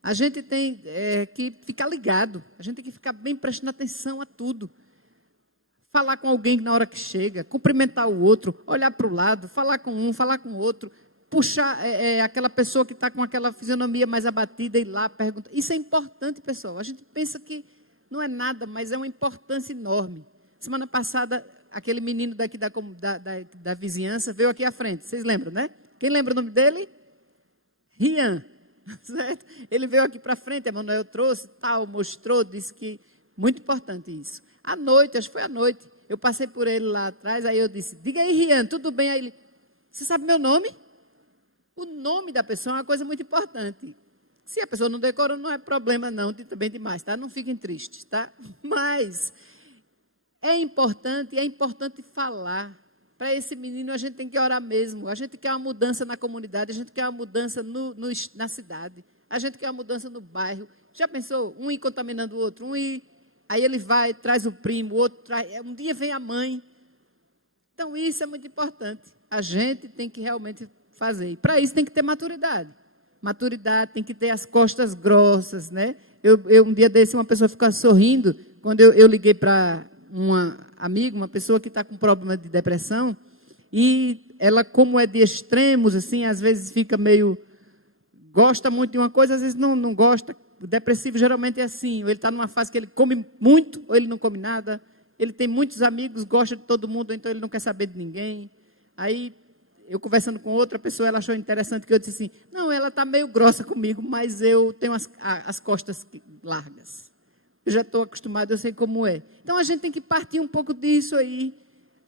A gente tem que ficar ligado, a gente tem que ficar bem prestando atenção a tudo. Falar com alguém na hora que chega, cumprimentar o outro, olhar para o lado, falar com um, falar com o outro, puxar aquela pessoa que está com aquela fisionomia mais abatida e ir lá perguntar. Isso é importante, pessoal. A gente pensa que não é nada, mas é uma importância enorme. Semana passada, aquele menino daqui da vizinhança veio aqui à frente. Vocês lembram, né? Quem lembra o nome dele? Rian. Certo? Ele veio aqui para frente, a Emanuel trouxe, tal, mostrou, disse que muito importante isso. À noite, acho que foi à noite, eu passei por ele lá atrás, aí eu disse, diga aí, Rian, tudo bem? Aí ele, você sabe meu nome? O nome da pessoa é uma coisa muito importante. Se a pessoa não decorou, não é problema não, também demais, tá? Não fiquem tristes, tá? Mas é importante falar. Para esse menino, a gente tem que orar mesmo. A gente quer uma mudança na comunidade, a gente quer uma mudança na cidade, a gente quer uma mudança no bairro. Já pensou? Um ir contaminando o outro, aí ele vai, traz o primo, o outro traz, um dia vem a mãe. Então, isso é muito importante. A gente tem que realmente fazer. E para isso tem que ter maturidade. Maturidade, tem que ter as costas grossas, né? Um dia desse, uma pessoa ficou sorrindo, quando eu liguei para uma pessoa que está com problema de depressão, e ela, como é de extremos, assim, às vezes fica meio, gosta muito de uma coisa, às vezes não gosta. O depressivo geralmente é assim, ou ele está numa fase que ele come muito, ou ele não come nada, ele tem muitos amigos, gosta de todo mundo, ou então ele não quer saber de ninguém. Aí, eu conversando com outra pessoa, ela achou interessante que eu disse assim, não, ela está meio grossa comigo, mas eu tenho as costas largas. Eu já estou acostumado, eu sei como é. Então, a gente tem que partir um pouco disso aí.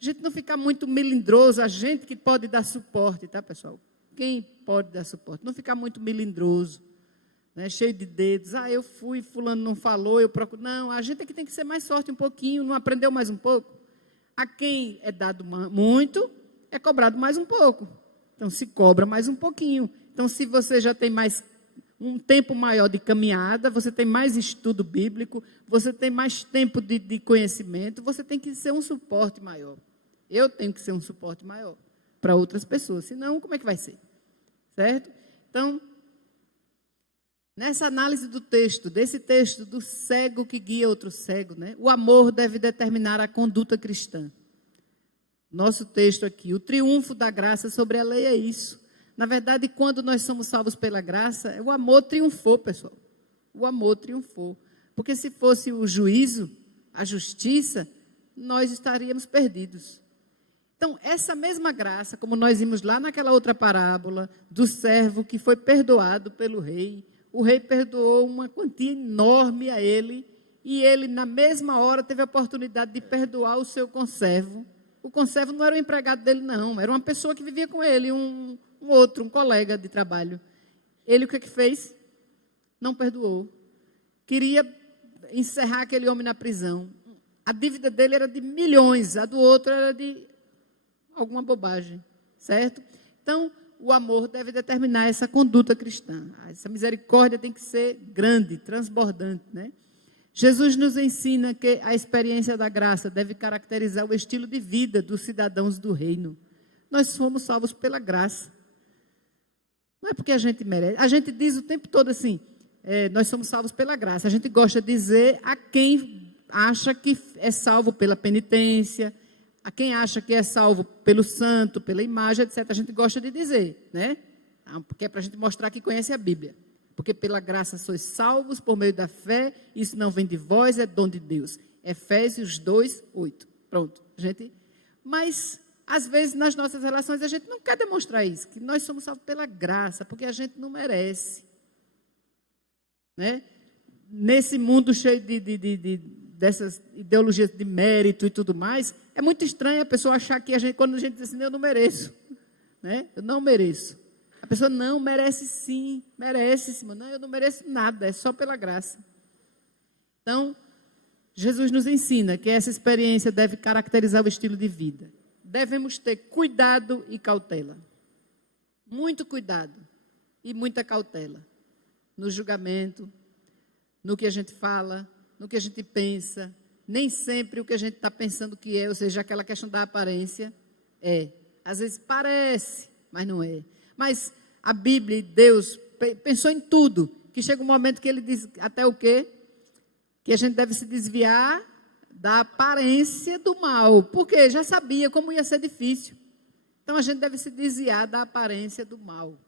A gente não ficar muito melindroso, a gente que pode dar suporte, tá, pessoal? Quem pode dar suporte? Não ficar muito melindroso, né? Cheio de dedos. Eu fui, fulano não falou, eu procuro. Não, a gente tem que ser mais sorte um pouquinho, não aprendeu mais um pouco? A quem é dado muito, é cobrado mais um pouco. Então, se cobra mais um pouquinho. Então, se você já tem um tempo maior de caminhada, você tem mais estudo bíblico, você tem mais tempo de conhecimento, você tem que ser um suporte maior. Eu tenho que ser um suporte maior para outras pessoas, senão como é que vai ser? Certo? Então, nessa análise desse texto do cego que guia outro cego, né? O amor deve determinar a conduta cristã. Nosso texto aqui, o triunfo da graça sobre a lei é isso. Na verdade, quando nós somos salvos pela graça, o amor triunfou, pessoal. O amor triunfou. Porque se fosse o juízo, a justiça, nós estaríamos perdidos. Então, essa mesma graça, como nós vimos lá naquela outra parábola, do servo que foi perdoado pelo rei, o rei perdoou uma quantia enorme a ele, e ele, na mesma hora, teve a oportunidade de perdoar o seu conservo, O conservo não era o empregado dele, não. Era uma pessoa que vivia com ele, um outro, um colega de trabalho. Ele o que fez? Não perdoou. Queria encerrar aquele homem na prisão. A dívida dele era de milhões, a do outro era de alguma bobagem, certo? Então, o amor deve determinar essa conduta cristã. Essa misericórdia tem que ser grande, transbordante, né? Jesus nos ensina que a experiência da graça deve caracterizar o estilo de vida dos cidadãos do reino. Nós somos salvos pela graça. Não é porque a gente merece. A gente diz o tempo todo assim, nós somos salvos pela graça. A gente gosta de dizer a quem acha que é salvo pela penitência, a quem acha que é salvo pelo santo, pela imagem, etc. A gente gosta de dizer, né? Porque é para a gente mostrar que conhece a Bíblia. Porque pela graça sois salvos por meio da fé, isso não vem de vós, é dom de Deus. Efésios 2, 8. Pronto, gente. Mas, às vezes, nas nossas relações, a gente não quer demonstrar isso, que nós somos salvos pela graça, porque a gente não merece. Né? Nesse mundo cheio dessas ideologias de mérito e tudo mais, é muito estranho a pessoa achar que quando a gente diz assim, eu não mereço. Né? Eu não mereço. A pessoa não merece sim, não, eu não mereço nada, é só pela graça. Então, Jesus nos ensina que essa experiência deve caracterizar o estilo de vida. Devemos ter cuidado e cautela. Muito cuidado e muita cautela. No julgamento, no que a gente fala, no que a gente pensa. Nem sempre o que a gente está pensando que é, ou seja, aquela questão da aparência, é. Às vezes parece, mas não é. Mas a Bíblia e Deus pensou em tudo, que chega um momento que ele diz até o quê? Que a gente deve se desviar da aparência do mal, porque já sabia como ia ser difícil. Então a gente deve se desviar da aparência do mal.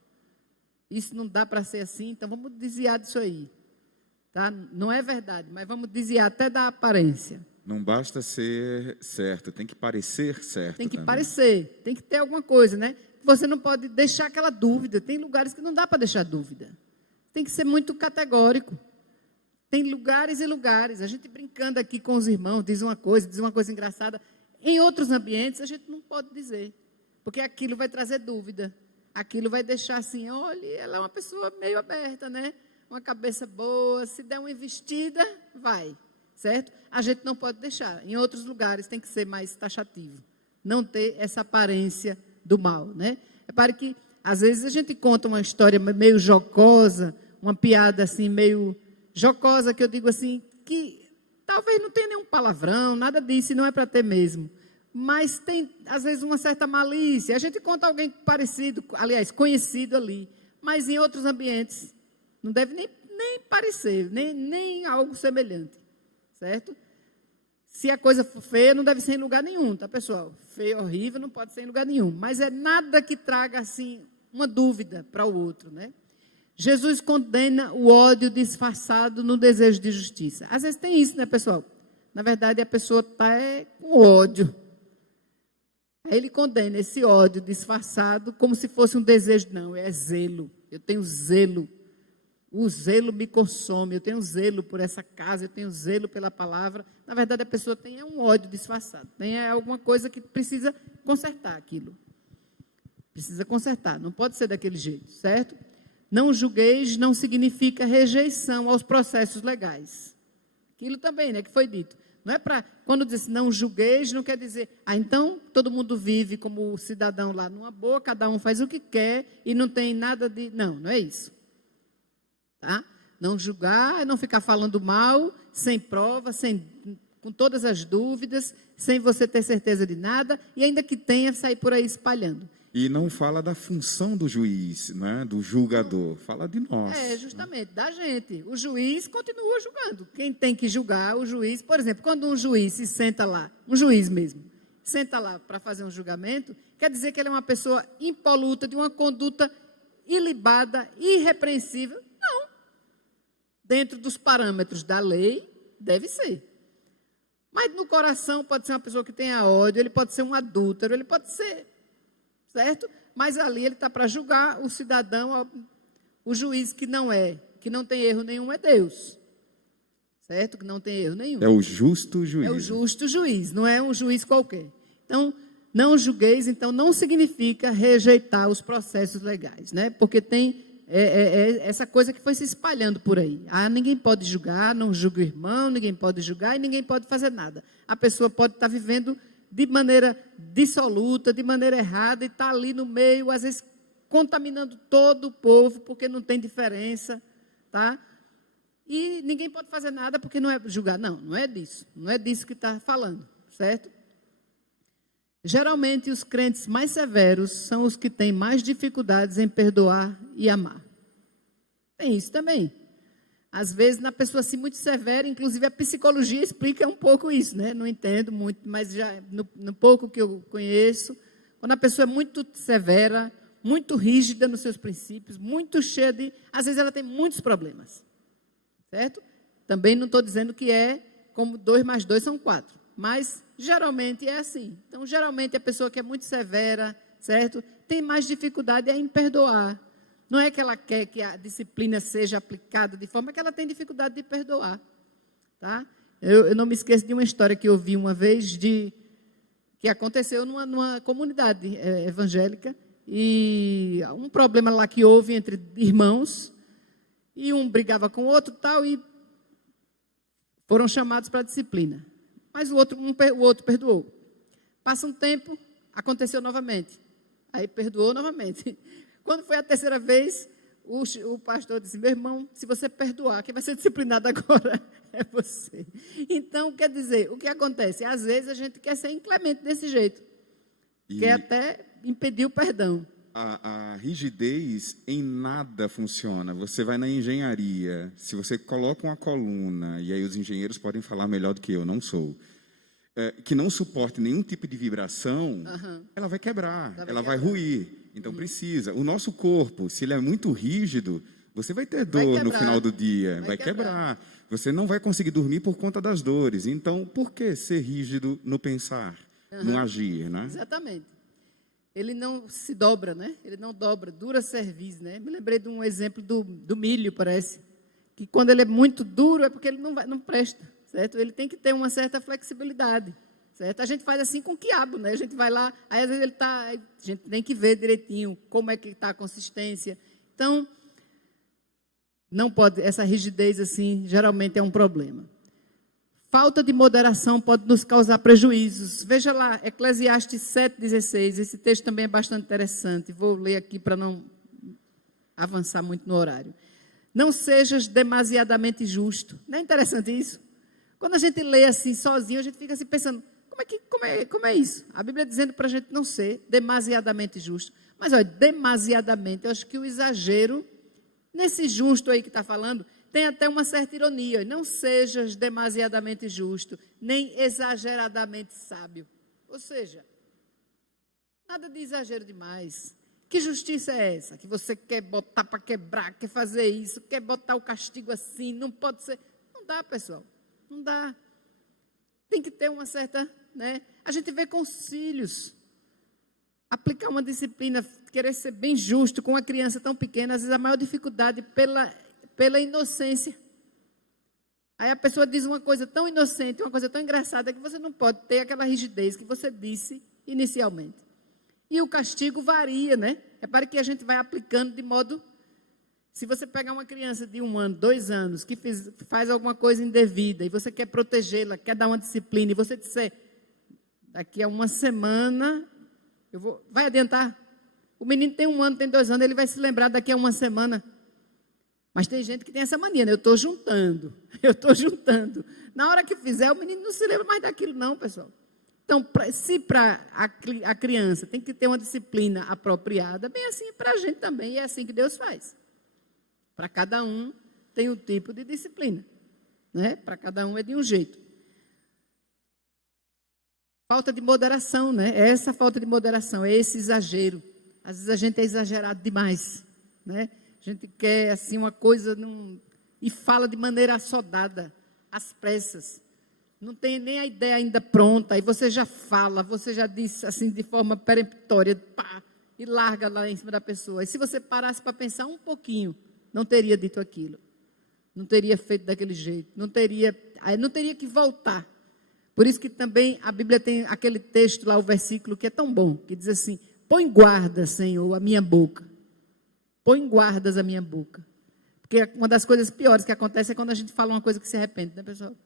Isso não dá para ser assim, então vamos desviar disso aí. Tá? Não é verdade, mas vamos desviar até da aparência. Não basta ser certo, tem que parecer certo. Tem que também. parecer, tem que ter alguma coisa, né? Você não pode deixar aquela dúvida. Tem lugares que não dá para deixar dúvida. Tem que ser muito categórico. Tem lugares e lugares. A gente brincando aqui com os irmãos, diz uma coisa engraçada. Em outros ambientes, a gente não pode dizer. Porque aquilo vai trazer dúvida. Aquilo vai deixar assim, olha, ela é uma pessoa meio aberta, né? Uma cabeça boa, se der uma investida, vai. Certo? A gente não pode deixar. Em outros lugares tem que ser mais taxativo. Não ter essa aparência do mal, né? Repare que, às vezes, a gente conta uma história meio jocosa, uma piada assim, meio jocosa, que eu digo assim, que talvez não tenha nenhum palavrão, nada disso, e não é para ter mesmo. Mas tem, às vezes, uma certa malícia. A gente conta alguém parecido, aliás, conhecido ali, mas em outros ambientes não deve nem parecer, nem algo semelhante, certo? Se a coisa for feia, não deve ser em lugar nenhum, tá, pessoal? Feio, horrível, não pode ser em lugar nenhum. Mas é nada que traga, assim, uma dúvida para o outro, né? Jesus condena o ódio disfarçado no desejo de justiça. Às vezes tem isso, né, pessoal? Na verdade, a pessoa está com ódio. Aí ele condena esse ódio disfarçado como se fosse um desejo. Não, é zelo. Eu tenho zelo. O zelo me consome, eu tenho zelo por essa casa, eu tenho zelo pela palavra. Na verdade, a pessoa tem um ódio disfarçado, tem alguma coisa que precisa consertar aquilo. Precisa consertar, não pode ser daquele jeito, certo? Não julgueis não significa rejeição aos processos legais. Aquilo também, né, que foi dito. Não é para, quando diz não julgueis, não quer dizer, então todo mundo vive como cidadão lá numa boa, cada um faz o que quer e não tem nada de... Não é isso. Tá? Não julgar, não ficar falando mal, sem prova, com todas as dúvidas, sem você ter certeza de nada, e ainda que tenha, sair por aí espalhando. E não fala da função do juiz, né? Do julgador, fala de nós. Justamente, da gente. O juiz continua julgando. Quem tem que julgar, o juiz, por exemplo, quando um juiz se senta lá, um juiz mesmo, senta lá para fazer um julgamento, quer dizer que ele é uma pessoa impoluta, de uma conduta ilibada, irrepreensível? Não. Dentro dos parâmetros da lei, deve ser. Mas no coração pode ser uma pessoa que tenha ódio, ele pode ser um adúltero, ele pode ser, certo? Mas ali ele está para julgar o cidadão, o juiz que não tem erro nenhum é Deus. Certo? Que não tem erro nenhum. É o justo juiz. É o justo juiz, não é um juiz qualquer. Então, não julgueis, então, não significa rejeitar os processos legais, né? Porque tem essa coisa que foi se espalhando por aí. Ninguém pode julgar, não julga o irmão, ninguém pode julgar e ninguém pode fazer nada. A pessoa pode estar vivendo de maneira dissoluta, de maneira errada, e está ali no meio, às vezes contaminando todo o povo, porque não tem diferença, tá? E ninguém pode fazer nada porque não é julgar. Não, não é disso. Não é disso que está falando, certo? Geralmente, os crentes mais severos são os que têm mais dificuldades em perdoar e amar. Tem isso também. Às vezes, na pessoa assim muito severa, inclusive a psicologia explica um pouco isso, né? Não entendo muito, mas já no pouco que eu conheço, quando a pessoa é muito severa, muito rígida nos seus princípios, muito cheia de... Às vezes ela tem muitos problemas, certo? Também não estou dizendo que é como 2 mais 2 são 4, mas geralmente é assim. Então, geralmente a pessoa que é muito severa, certo? Tem mais dificuldade em perdoar. Não é que ela quer que a disciplina seja aplicada de forma que ela tem dificuldade de perdoar, tá? Eu não me esqueço de uma história que eu ouvi uma vez que aconteceu numa comunidade evangélica, e um problema lá que houve entre irmãos, e um brigava com o outro tal, e foram chamados para a disciplina. Mas o outro perdoou. Passa um tempo, aconteceu novamente. Aí perdoou novamente. Quando foi a terceira vez, o pastor disse: meu irmão, se você perdoar, quem vai ser disciplinado agora é você. Então, quer dizer, o que acontece? Às vezes a gente quer ser inclemente desse jeito. Quer até impedir o perdão. A rigidez em nada funciona. Você vai na engenharia, se você coloca uma coluna, e aí os engenheiros podem falar melhor do que eu, não sou, que não suporte nenhum tipo de vibração, ela vai quebrar, ela vai ruir. Então precisa. O nosso corpo, se ele é muito rígido, você vai ter dor no final do dia, vai quebrar. Você não vai conseguir dormir por conta das dores. Então, por que ser rígido no pensar, no agir, né? Exatamente. Ele não se dobra, né? Ele não dobra, dura cerviz, né? Me lembrei de um exemplo do milho, parece, que quando ele é muito duro é porque ele não presta, certo? Ele tem que ter uma certa flexibilidade, certo? A gente faz assim com o quiabo, né? A gente vai lá, aí às vezes a gente tem que ver direitinho como é que está a consistência. Então, não pode, essa rigidez assim, geralmente é um problema. Falta de moderação pode nos causar prejuízos. Veja lá, Eclesiastes 7,16. Esse texto também é bastante interessante. Vou ler aqui para não avançar muito no horário. Não sejas demasiadamente justo. Não é interessante isso? Quando a gente lê assim sozinho, a gente fica assim pensando, como é isso? A Bíblia dizendo para a gente não ser demasiadamente justo. Mas olha, demasiadamente, eu acho que o exagero, nesse justo aí que está falando, tem até uma certa ironia. Não sejas demasiadamente justo, nem exageradamente sábio. Ou seja, nada de exagero demais. Que justiça é essa? Que você quer botar para quebrar, quer fazer isso, quer botar o castigo assim, não pode ser. Não dá, pessoal. Não dá. Tem que ter uma certa, né? A gente vê com os filhos. Aplicar uma disciplina, querer ser bem justo com uma criança tão pequena, às vezes a maior dificuldade pela inocência. Aí a pessoa diz uma coisa tão inocente, uma coisa tão engraçada, que você não pode ter aquela rigidez que você disse inicialmente. E o castigo varia, né? Repare que a gente vai aplicando de modo... Se você pegar uma criança de 1 ano, 2 anos, que faz alguma coisa indevida, e você quer protegê-la, quer dar uma disciplina, e você disser, daqui a uma semana, vai adiantar? O menino tem 1 ano, tem 2 anos, ele vai se lembrar daqui a uma semana. Mas tem gente que tem essa mania, né? Eu estou juntando. Na hora que fizer, o menino não se lembra mais daquilo não, pessoal. Então, se para a criança tem que ter uma disciplina apropriada, bem assim para a gente também, e é assim que Deus faz. Para cada um tem um tipo de disciplina, né? Para cada um é de um jeito. Falta de moderação, né? É essa falta de moderação, é esse exagero. Às vezes a gente é exagerado demais, né? A gente quer assim uma coisa e fala de maneira assodada, às pressas. Não tem nem a ideia ainda pronta, aí você já fala, você já diz assim de forma peremptória, pá, e larga lá em cima da pessoa. E se você parasse para pensar um pouquinho, não teria dito aquilo. Não teria feito daquele jeito. Não teria que voltar. Por isso que também a Bíblia tem aquele texto lá, o versículo que é tão bom, que diz assim: põe guarda, Senhor, a minha boca. Põe guardas a minha boca. Porque uma das coisas piores que acontece é quando a gente fala uma coisa que se arrepende, né, pessoal?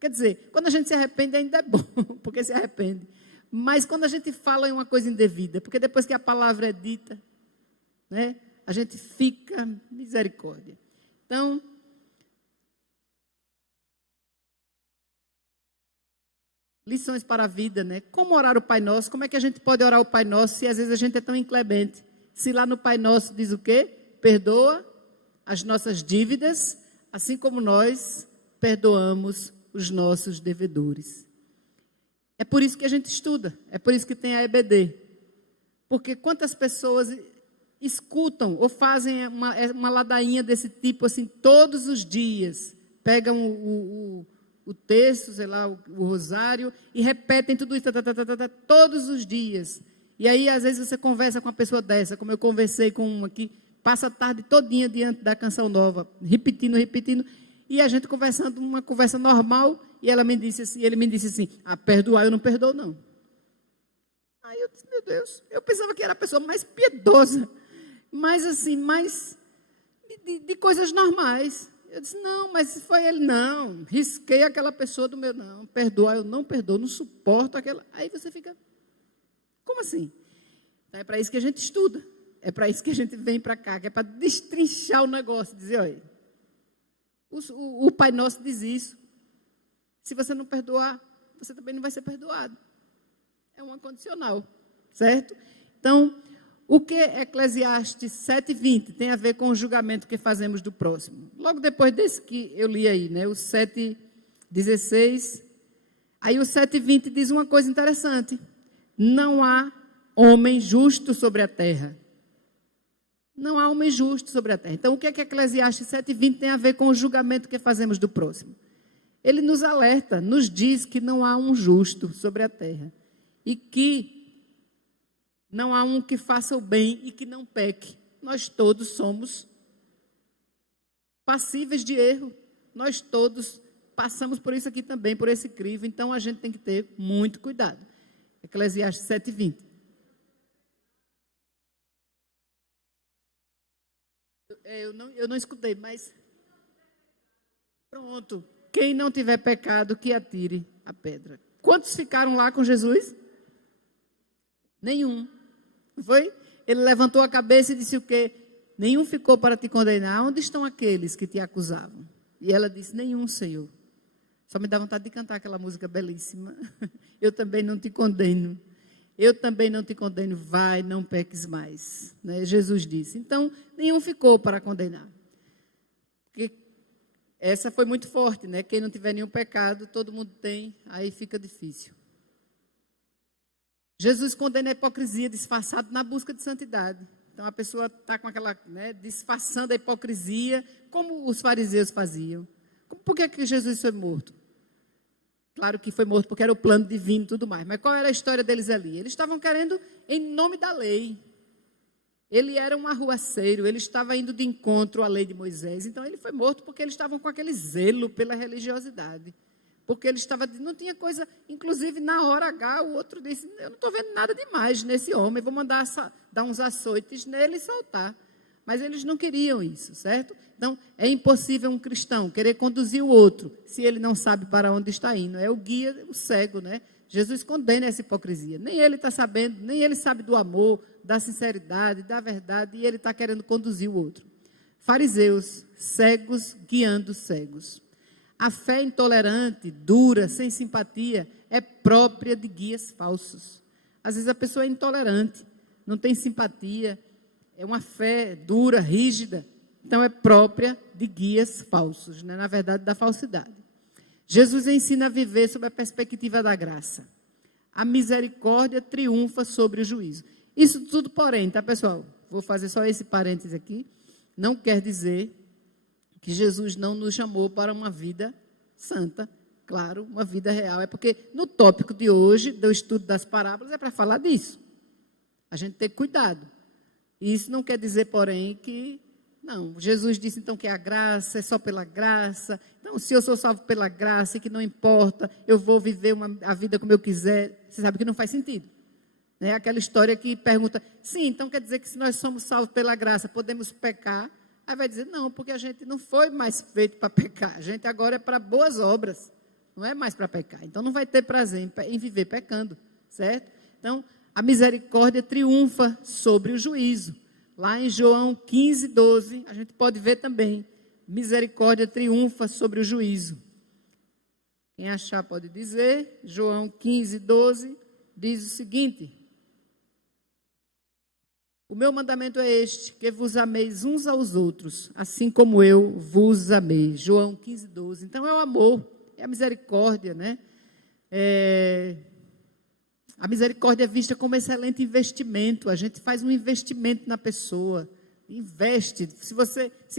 Quer dizer, quando a gente se arrepende ainda é bom, porque se arrepende. Mas quando a gente fala em uma coisa indevida, porque depois que a palavra é dita, né, a gente fica misericórdia. Então, lições para a vida, né? Como orar o Pai Nosso? Como é que a gente pode orar o Pai Nosso se às vezes a gente é tão inclemente? Se lá no Pai Nosso diz o quê? Perdoa as nossas dívidas, assim como nós perdoamos os nossos devedores. É por isso que a gente estuda, é por isso que tem a EBD. Porque quantas pessoas escutam ou fazem uma ladainha desse tipo assim todos os dias, pegam o texto, sei lá, o rosário, e repetem tudo isso todos os dias. E aí, às vezes, você conversa com uma pessoa dessa, como eu conversei com uma que passa a tarde todinha diante da Canção Nova, repetindo, e a gente conversando, uma conversa normal, e ele me disse assim, perdoar eu não perdoo, não. Aí eu disse, meu Deus, eu pensava que era a pessoa mais piedosa, mais assim, mais de coisas normais. Eu disse, não, mas foi ele, não, risquei aquela pessoa do meu, não, perdoar eu não perdoo, não suporto aquela. Aí você fica, como assim? Então, é para isso que a gente estuda, é para isso que a gente vem para cá, que é para destrinchar o negócio, dizer, olha, o Pai Nosso diz isso, se você não perdoar, você também não vai ser perdoado. É uma condicional, certo? Então, o que Eclesiastes 7:20 tem a ver com o julgamento que fazemos do próximo? Logo depois desse que eu li aí, né, o 7:16, aí o 7:20 diz uma coisa interessante: não há homem justo sobre a terra. Não há homem justo sobre a terra. Então, o que Eclesiastes 7:20 tem a ver com o julgamento que fazemos do próximo? Ele nos alerta, nos diz que não há um justo sobre a terra. E que não há um que faça o bem e que não peque. Nós todos somos passíveis de erro. Nós todos passamos por isso aqui também, por esse crivo. Então, a gente tem que ter muito cuidado. Eclesiastes 7:20. Eu não escutei, mas... Pronto. Quem não tiver pecado, que atire a pedra. Quantos ficaram lá com Jesus? Nenhum. Não foi? Ele levantou a cabeça e disse o quê? Nenhum ficou para te condenar. Onde estão aqueles que te acusavam? E ela disse, nenhum, Senhor. Só me dá vontade de cantar aquela música belíssima. Eu também não te condeno. Eu também não te condeno. Vai, não peques mais. Né? Jesus disse. Então, nenhum ficou para condenar. Porque essa foi muito forte, né? Quem não tiver nenhum pecado, todo mundo tem, aí fica difícil. Jesus condena a hipocrisia disfarçada na busca de santidade. Então, a pessoa está com aquela, né, disfarçando a hipocrisia, como os fariseus faziam. Por que Jesus foi morto? Claro que foi morto porque era o plano divino e tudo mais. Mas qual era a história deles ali? Eles estavam querendo em nome da lei. Ele era um arruaceiro, ele estava indo de encontro à lei de Moisés. Então, ele foi morto porque eles estavam com aquele zelo pela religiosidade. Porque ele estava, não tinha coisa, inclusive na hora H, o outro disse, eu não estou vendo nada demais nesse homem, vou mandar dar uns açoites nele e soltar. Mas eles não queriam isso, certo? Então, é impossível um cristão querer conduzir o outro, se ele não sabe para onde está indo. É o guia, o cego, né? Jesus condena essa hipocrisia. Nem ele está sabendo, nem ele sabe do amor, da sinceridade, da verdade, e ele está querendo conduzir o outro. Fariseus, cegos guiando cegos. A fé intolerante, dura, sem simpatia, é própria de guias falsos. Às vezes a pessoa é intolerante, não tem simpatia, é uma fé dura, rígida, então é própria de guias falsos, né? Na verdade, da falsidade. Jesus ensina a viver sob a perspectiva da graça. A misericórdia triunfa sobre o juízo. Isso tudo, porém, tá, pessoal? Vou fazer só esse parênteses aqui. Não quer dizer que Jesus não nos chamou para uma vida santa. Claro, uma vida real. É porque no tópico de hoje, do estudo das parábolas, é para falar disso. A gente tem que ter cuidado. E isso não quer dizer, porém, que Não, Jesus disse então que a graça é só pela graça. Então, se eu sou salvo pela graça e que não importa, eu vou viver a vida como eu quiser, você sabe que não faz sentido. É aquela história que pergunta, sim, então quer dizer que se nós somos salvos pela graça, podemos pecar? Aí vai dizer, não, porque a gente não foi mais feito para pecar, a gente agora é para boas obras, não é mais para pecar. Então não vai ter prazer em viver pecando, certo? Então, a misericórdia triunfa sobre o juízo. Lá em João 15, 12, a gente pode ver também, misericórdia triunfa sobre o juízo. Quem achar pode dizer, João 15, 12, diz o seguinte: o meu mandamento é este, que vos ameis uns aos outros, assim como eu vos amei. João 15, 12. Então é o amor, é a misericórdia, né? A misericórdia é vista como excelente investimento. A gente faz um investimento na pessoa, investe. Se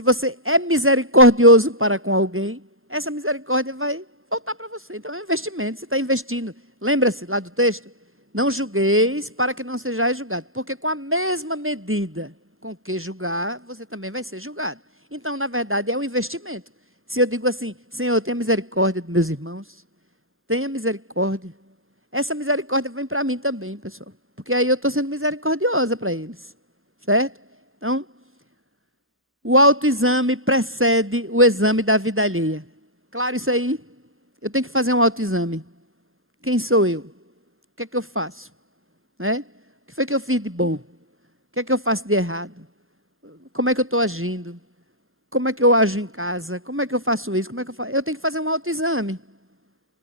você é misericordioso para com alguém, essa misericórdia vai voltar para você. Então é um investimento, você está investindo. Lembra-se lá do texto? Não julgueis para que não sejais julgados, porque com a mesma medida com que julgar, você também vai ser julgado. Então, na verdade, é um investimento. Se eu digo assim, Senhor, tenha misericórdia dos meus irmãos, tenha misericórdia. Essa misericórdia vem para mim também, pessoal, porque aí eu estou sendo misericordiosa para eles, certo? Então, o autoexame precede o exame da vida alheia. Claro isso aí? Eu tenho que fazer um autoexame. Quem sou eu? O que é que eu faço? Né? O que foi que eu fiz de bom? O que é que eu faço de errado? Como é que eu estou agindo? Como é que eu ajo em casa? Como é que eu faço isso? Como é que eu faço? Eu tenho que fazer um autoexame,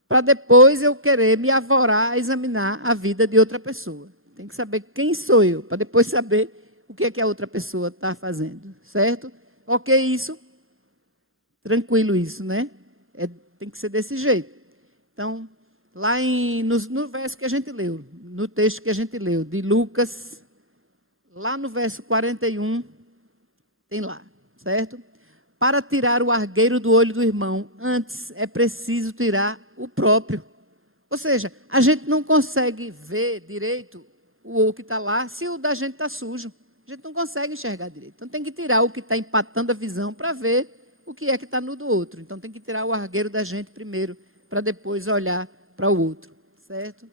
para depois eu querer me avorar a examinar a vida de outra pessoa. Tem que saber quem sou eu, para depois saber o que é que a outra pessoa está fazendo, certo? Ok isso? Tranquilo isso, né? Tem que ser desse jeito. Então, lá no verso que a gente leu, no texto que a gente leu, de Lucas, lá no verso 41, tem lá, certo? Para tirar o argueiro do olho do irmão, antes é preciso tirar o próprio. Ou seja, a gente não consegue ver direito o que está lá, se o da gente está sujo. A gente não consegue enxergar direito. Então tem que tirar o que está empatando a visão para ver o que é que está no do outro. Então tem que tirar o argueiro da gente primeiro, para depois olhar para o outro, certo?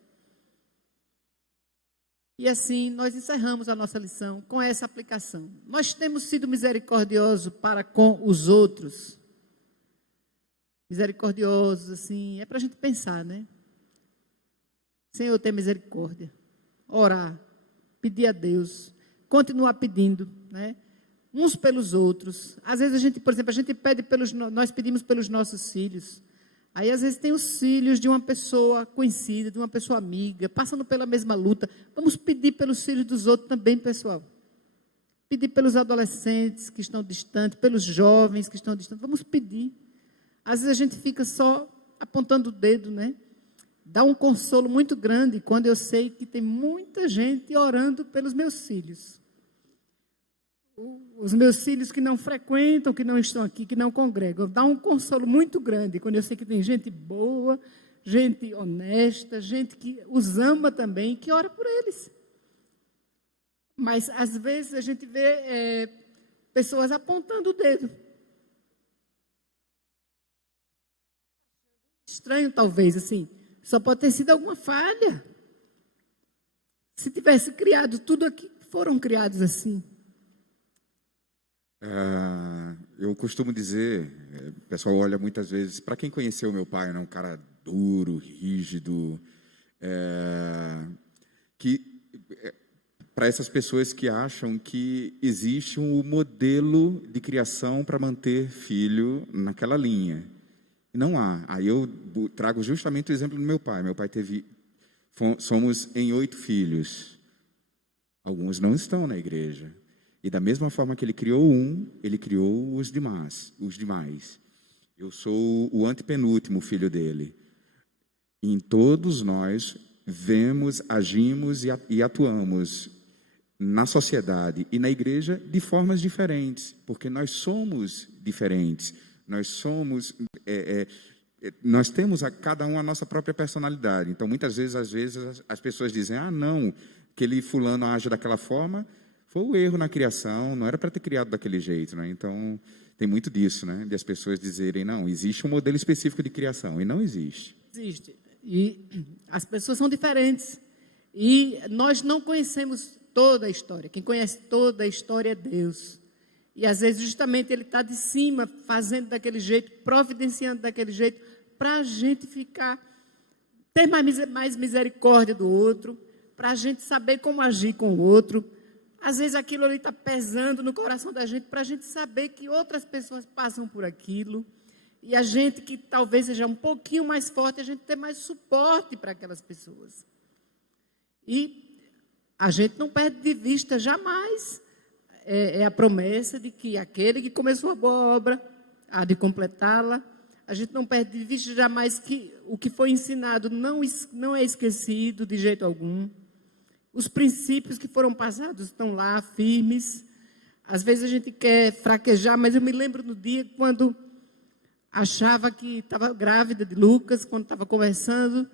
E assim nós encerramos a nossa lição com essa aplicação. Nós temos sido misericordiosos para com os outros. Misericordiosos, assim, é para a gente pensar, né? Senhor, tem misericórdia. Orar, pedir a Deus, continuar pedindo, né? Uns pelos outros. Às vezes a gente, por exemplo, nós pedimos pelos nossos filhos. Aí, às vezes, tem os filhos de uma pessoa conhecida, de uma pessoa amiga, passando pela mesma luta. Vamos pedir pelos filhos dos outros também, pessoal. Pedir pelos adolescentes que estão distantes, pelos jovens que estão distantes. Vamos pedir. Às vezes, a gente fica só apontando o dedo, né? Dá um consolo muito grande quando eu sei que tem muita gente orando pelos meus filhos. Os meus filhos que não frequentam, que não estão aqui, que não congregam. Dá um consolo muito grande quando eu sei que tem gente boa, gente honesta, gente que os ama também, que ora por eles. Mas, às vezes, a gente vê pessoas apontando o dedo. Estranho, talvez, assim. Só pode ter sido alguma falha. Se tivesse criado tudo aqui, foram criados assim. Eu costumo dizer, o pessoal olha muitas vezes, para quem conheceu meu pai, né, um cara duro, rígido, para essas pessoas que acham que existe um modelo de criação para manter filho naquela linha. Não há. Aí eu trago justamente o exemplo do meu pai. Meu pai somos em 8 filhos. Alguns não estão na igreja. E da mesma forma que ele criou ele criou os demais. Eu sou o antepenúltimo filho dele. E em todos nós vemos, agimos e atuamos na sociedade e na igreja de formas diferentes, porque nós somos diferentes. Nós temos cada um a nossa própria personalidade. Então, muitas vezes, às vezes, as pessoas dizem, não, aquele fulano age daquela forma, Foi o erro na criação, não era para ter criado daquele jeito, né? Então, tem muito disso, né? De as pessoas dizerem, não, existe um modelo específico de criação, e não existe. Existe. E as pessoas são diferentes. E nós não conhecemos toda a história. Quem conhece toda a história é Deus. E, às vezes, justamente, Ele está de cima, fazendo daquele jeito, providenciando daquele jeito, para a gente ter mais misericórdia do outro, para a gente saber como agir com o outro. Às vezes, aquilo ali está pesando no coração da gente, para a gente saber que outras pessoas passam por aquilo. E a gente que talvez seja um pouquinho mais forte, a gente ter mais suporte para aquelas pessoas. E a gente não perde de vista jamais a promessa de que aquele que começou a boa obra há de completá-la. A gente não perde de vista jamais que o que foi ensinado não é esquecido de jeito algum. Os princípios que foram passados estão lá, firmes. Às vezes a gente quer fraquejar, mas eu me lembro no dia quando achava que estava grávida de Lucas, quando estava conversando,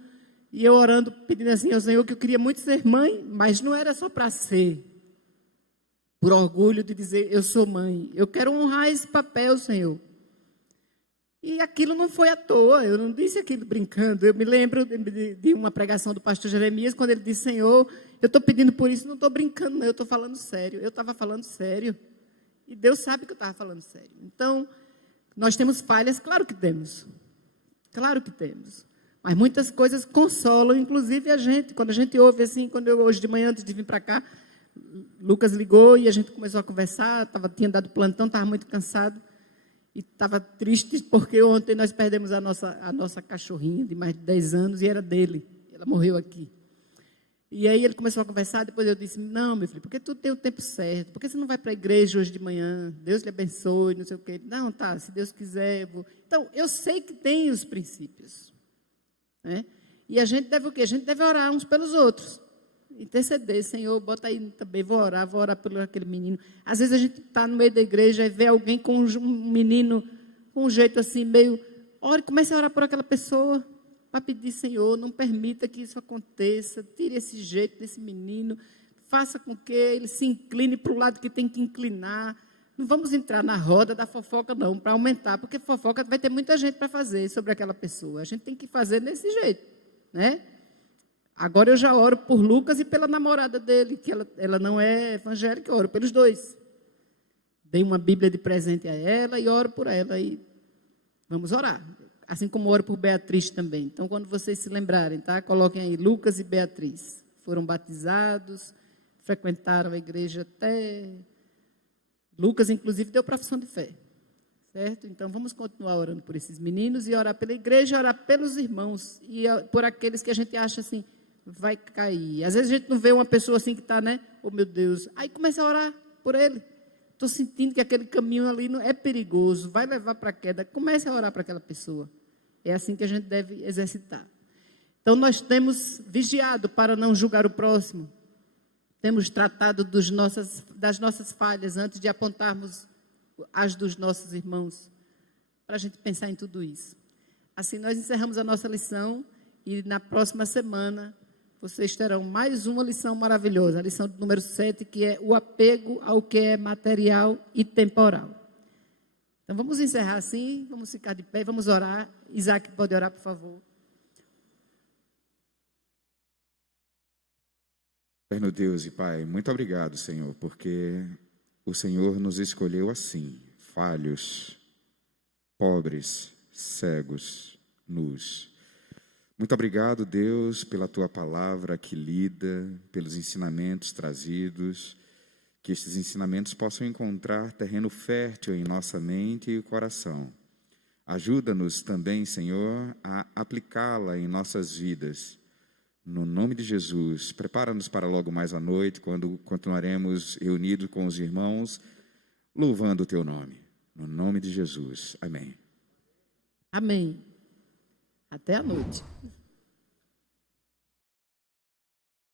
e eu orando, pedindo assim ao Senhor que eu queria muito ser mãe, mas não era só para ser, por orgulho de dizer, eu sou mãe. Eu quero honrar esse papel, Senhor. E aquilo não foi à toa, eu não disse aquilo brincando. Eu me lembro de uma pregação do pastor Jeremias, quando ele disse, Senhor, eu estou pedindo por isso, não estou brincando, não, eu estou falando sério. Eu estava falando sério. E Deus sabe que eu estava falando sério. Então, nós temos falhas, claro que temos. Claro que temos. Mas muitas coisas consolam, inclusive a gente. Quando a gente ouve assim, hoje de manhã, antes de vir para cá, Lucas ligou e a gente começou a conversar, tinha dado plantão, estava muito cansado. E estava triste porque ontem nós perdemos a nossa cachorrinha de mais de 10 anos e era dele. Ela morreu aqui. E aí ele começou a conversar, depois eu disse, não, meu filho, porque tu tem o tempo certo, por que você não vai para a igreja hoje de manhã? Deus lhe abençoe, não sei o quê. Não, tá, se Deus quiser, eu vou. Então, eu sei que tem os princípios. Né? E a gente deve o quê? A gente deve orar uns pelos outros. Interceder, Senhor, bota aí também, vou orar por aquele menino. Às vezes a gente está no meio da igreja e vê alguém com um menino com um jeito assim, meio... Ore, comece a orar por aquela pessoa, para pedir, Senhor, não permita que isso aconteça, tire esse jeito desse menino, faça com que ele se incline para o lado que tem que inclinar. Não vamos entrar na roda da fofoca, não, para aumentar, porque fofoca vai ter muita gente para fazer sobre aquela pessoa. A gente tem que fazer desse jeito, né? Agora eu já oro por Lucas e pela namorada dele, que ela não é evangélica, eu oro pelos dois. Dei uma Bíblia de presente a ela e oro por ela. E vamos orar. Assim como oro por Beatriz também. Então, quando vocês se lembrarem, tá? Coloquem aí Lucas e Beatriz. Foram batizados, frequentaram a igreja até... Lucas, inclusive, deu profissão de fé. Certo? Então, vamos continuar orando por esses meninos e orar pela igreja, orar pelos irmãos e por aqueles que a gente acha assim, vai cair. Às vezes a gente não vê uma pessoa assim que está, né? Oh, meu Deus. Aí começa a orar por ele. Estou sentindo que aquele caminho ali não é perigoso, vai levar para a queda. Comece a orar para aquela pessoa. É assim que a gente deve exercitar. Então, nós temos vigiado para não julgar o próximo. Temos tratado das nossas falhas antes de apontarmos as dos nossos irmãos, para a gente pensar em tudo isso. Assim, nós encerramos a nossa lição e na próxima semana vocês terão mais uma lição maravilhosa, a lição número 7, que é o apego ao que é material e temporal. Então, vamos encerrar assim, vamos ficar de pé, vamos orar. Isaac, pode orar, por favor. Eterno Deus e Pai, muito obrigado, Senhor, porque o Senhor nos escolheu assim, falhos, pobres, cegos, nus. Muito obrigado, Deus, pela Tua palavra aqui lida, pelos ensinamentos trazidos, que estes ensinamentos possam encontrar terreno fértil em nossa mente e coração. Ajuda-nos também, Senhor, a aplicá-la em nossas vidas. No nome de Jesus, prepara-nos para logo mais à noite, quando continuaremos reunidos com os irmãos, louvando o Teu nome. No nome de Jesus. Amém. Amém. Até a noite.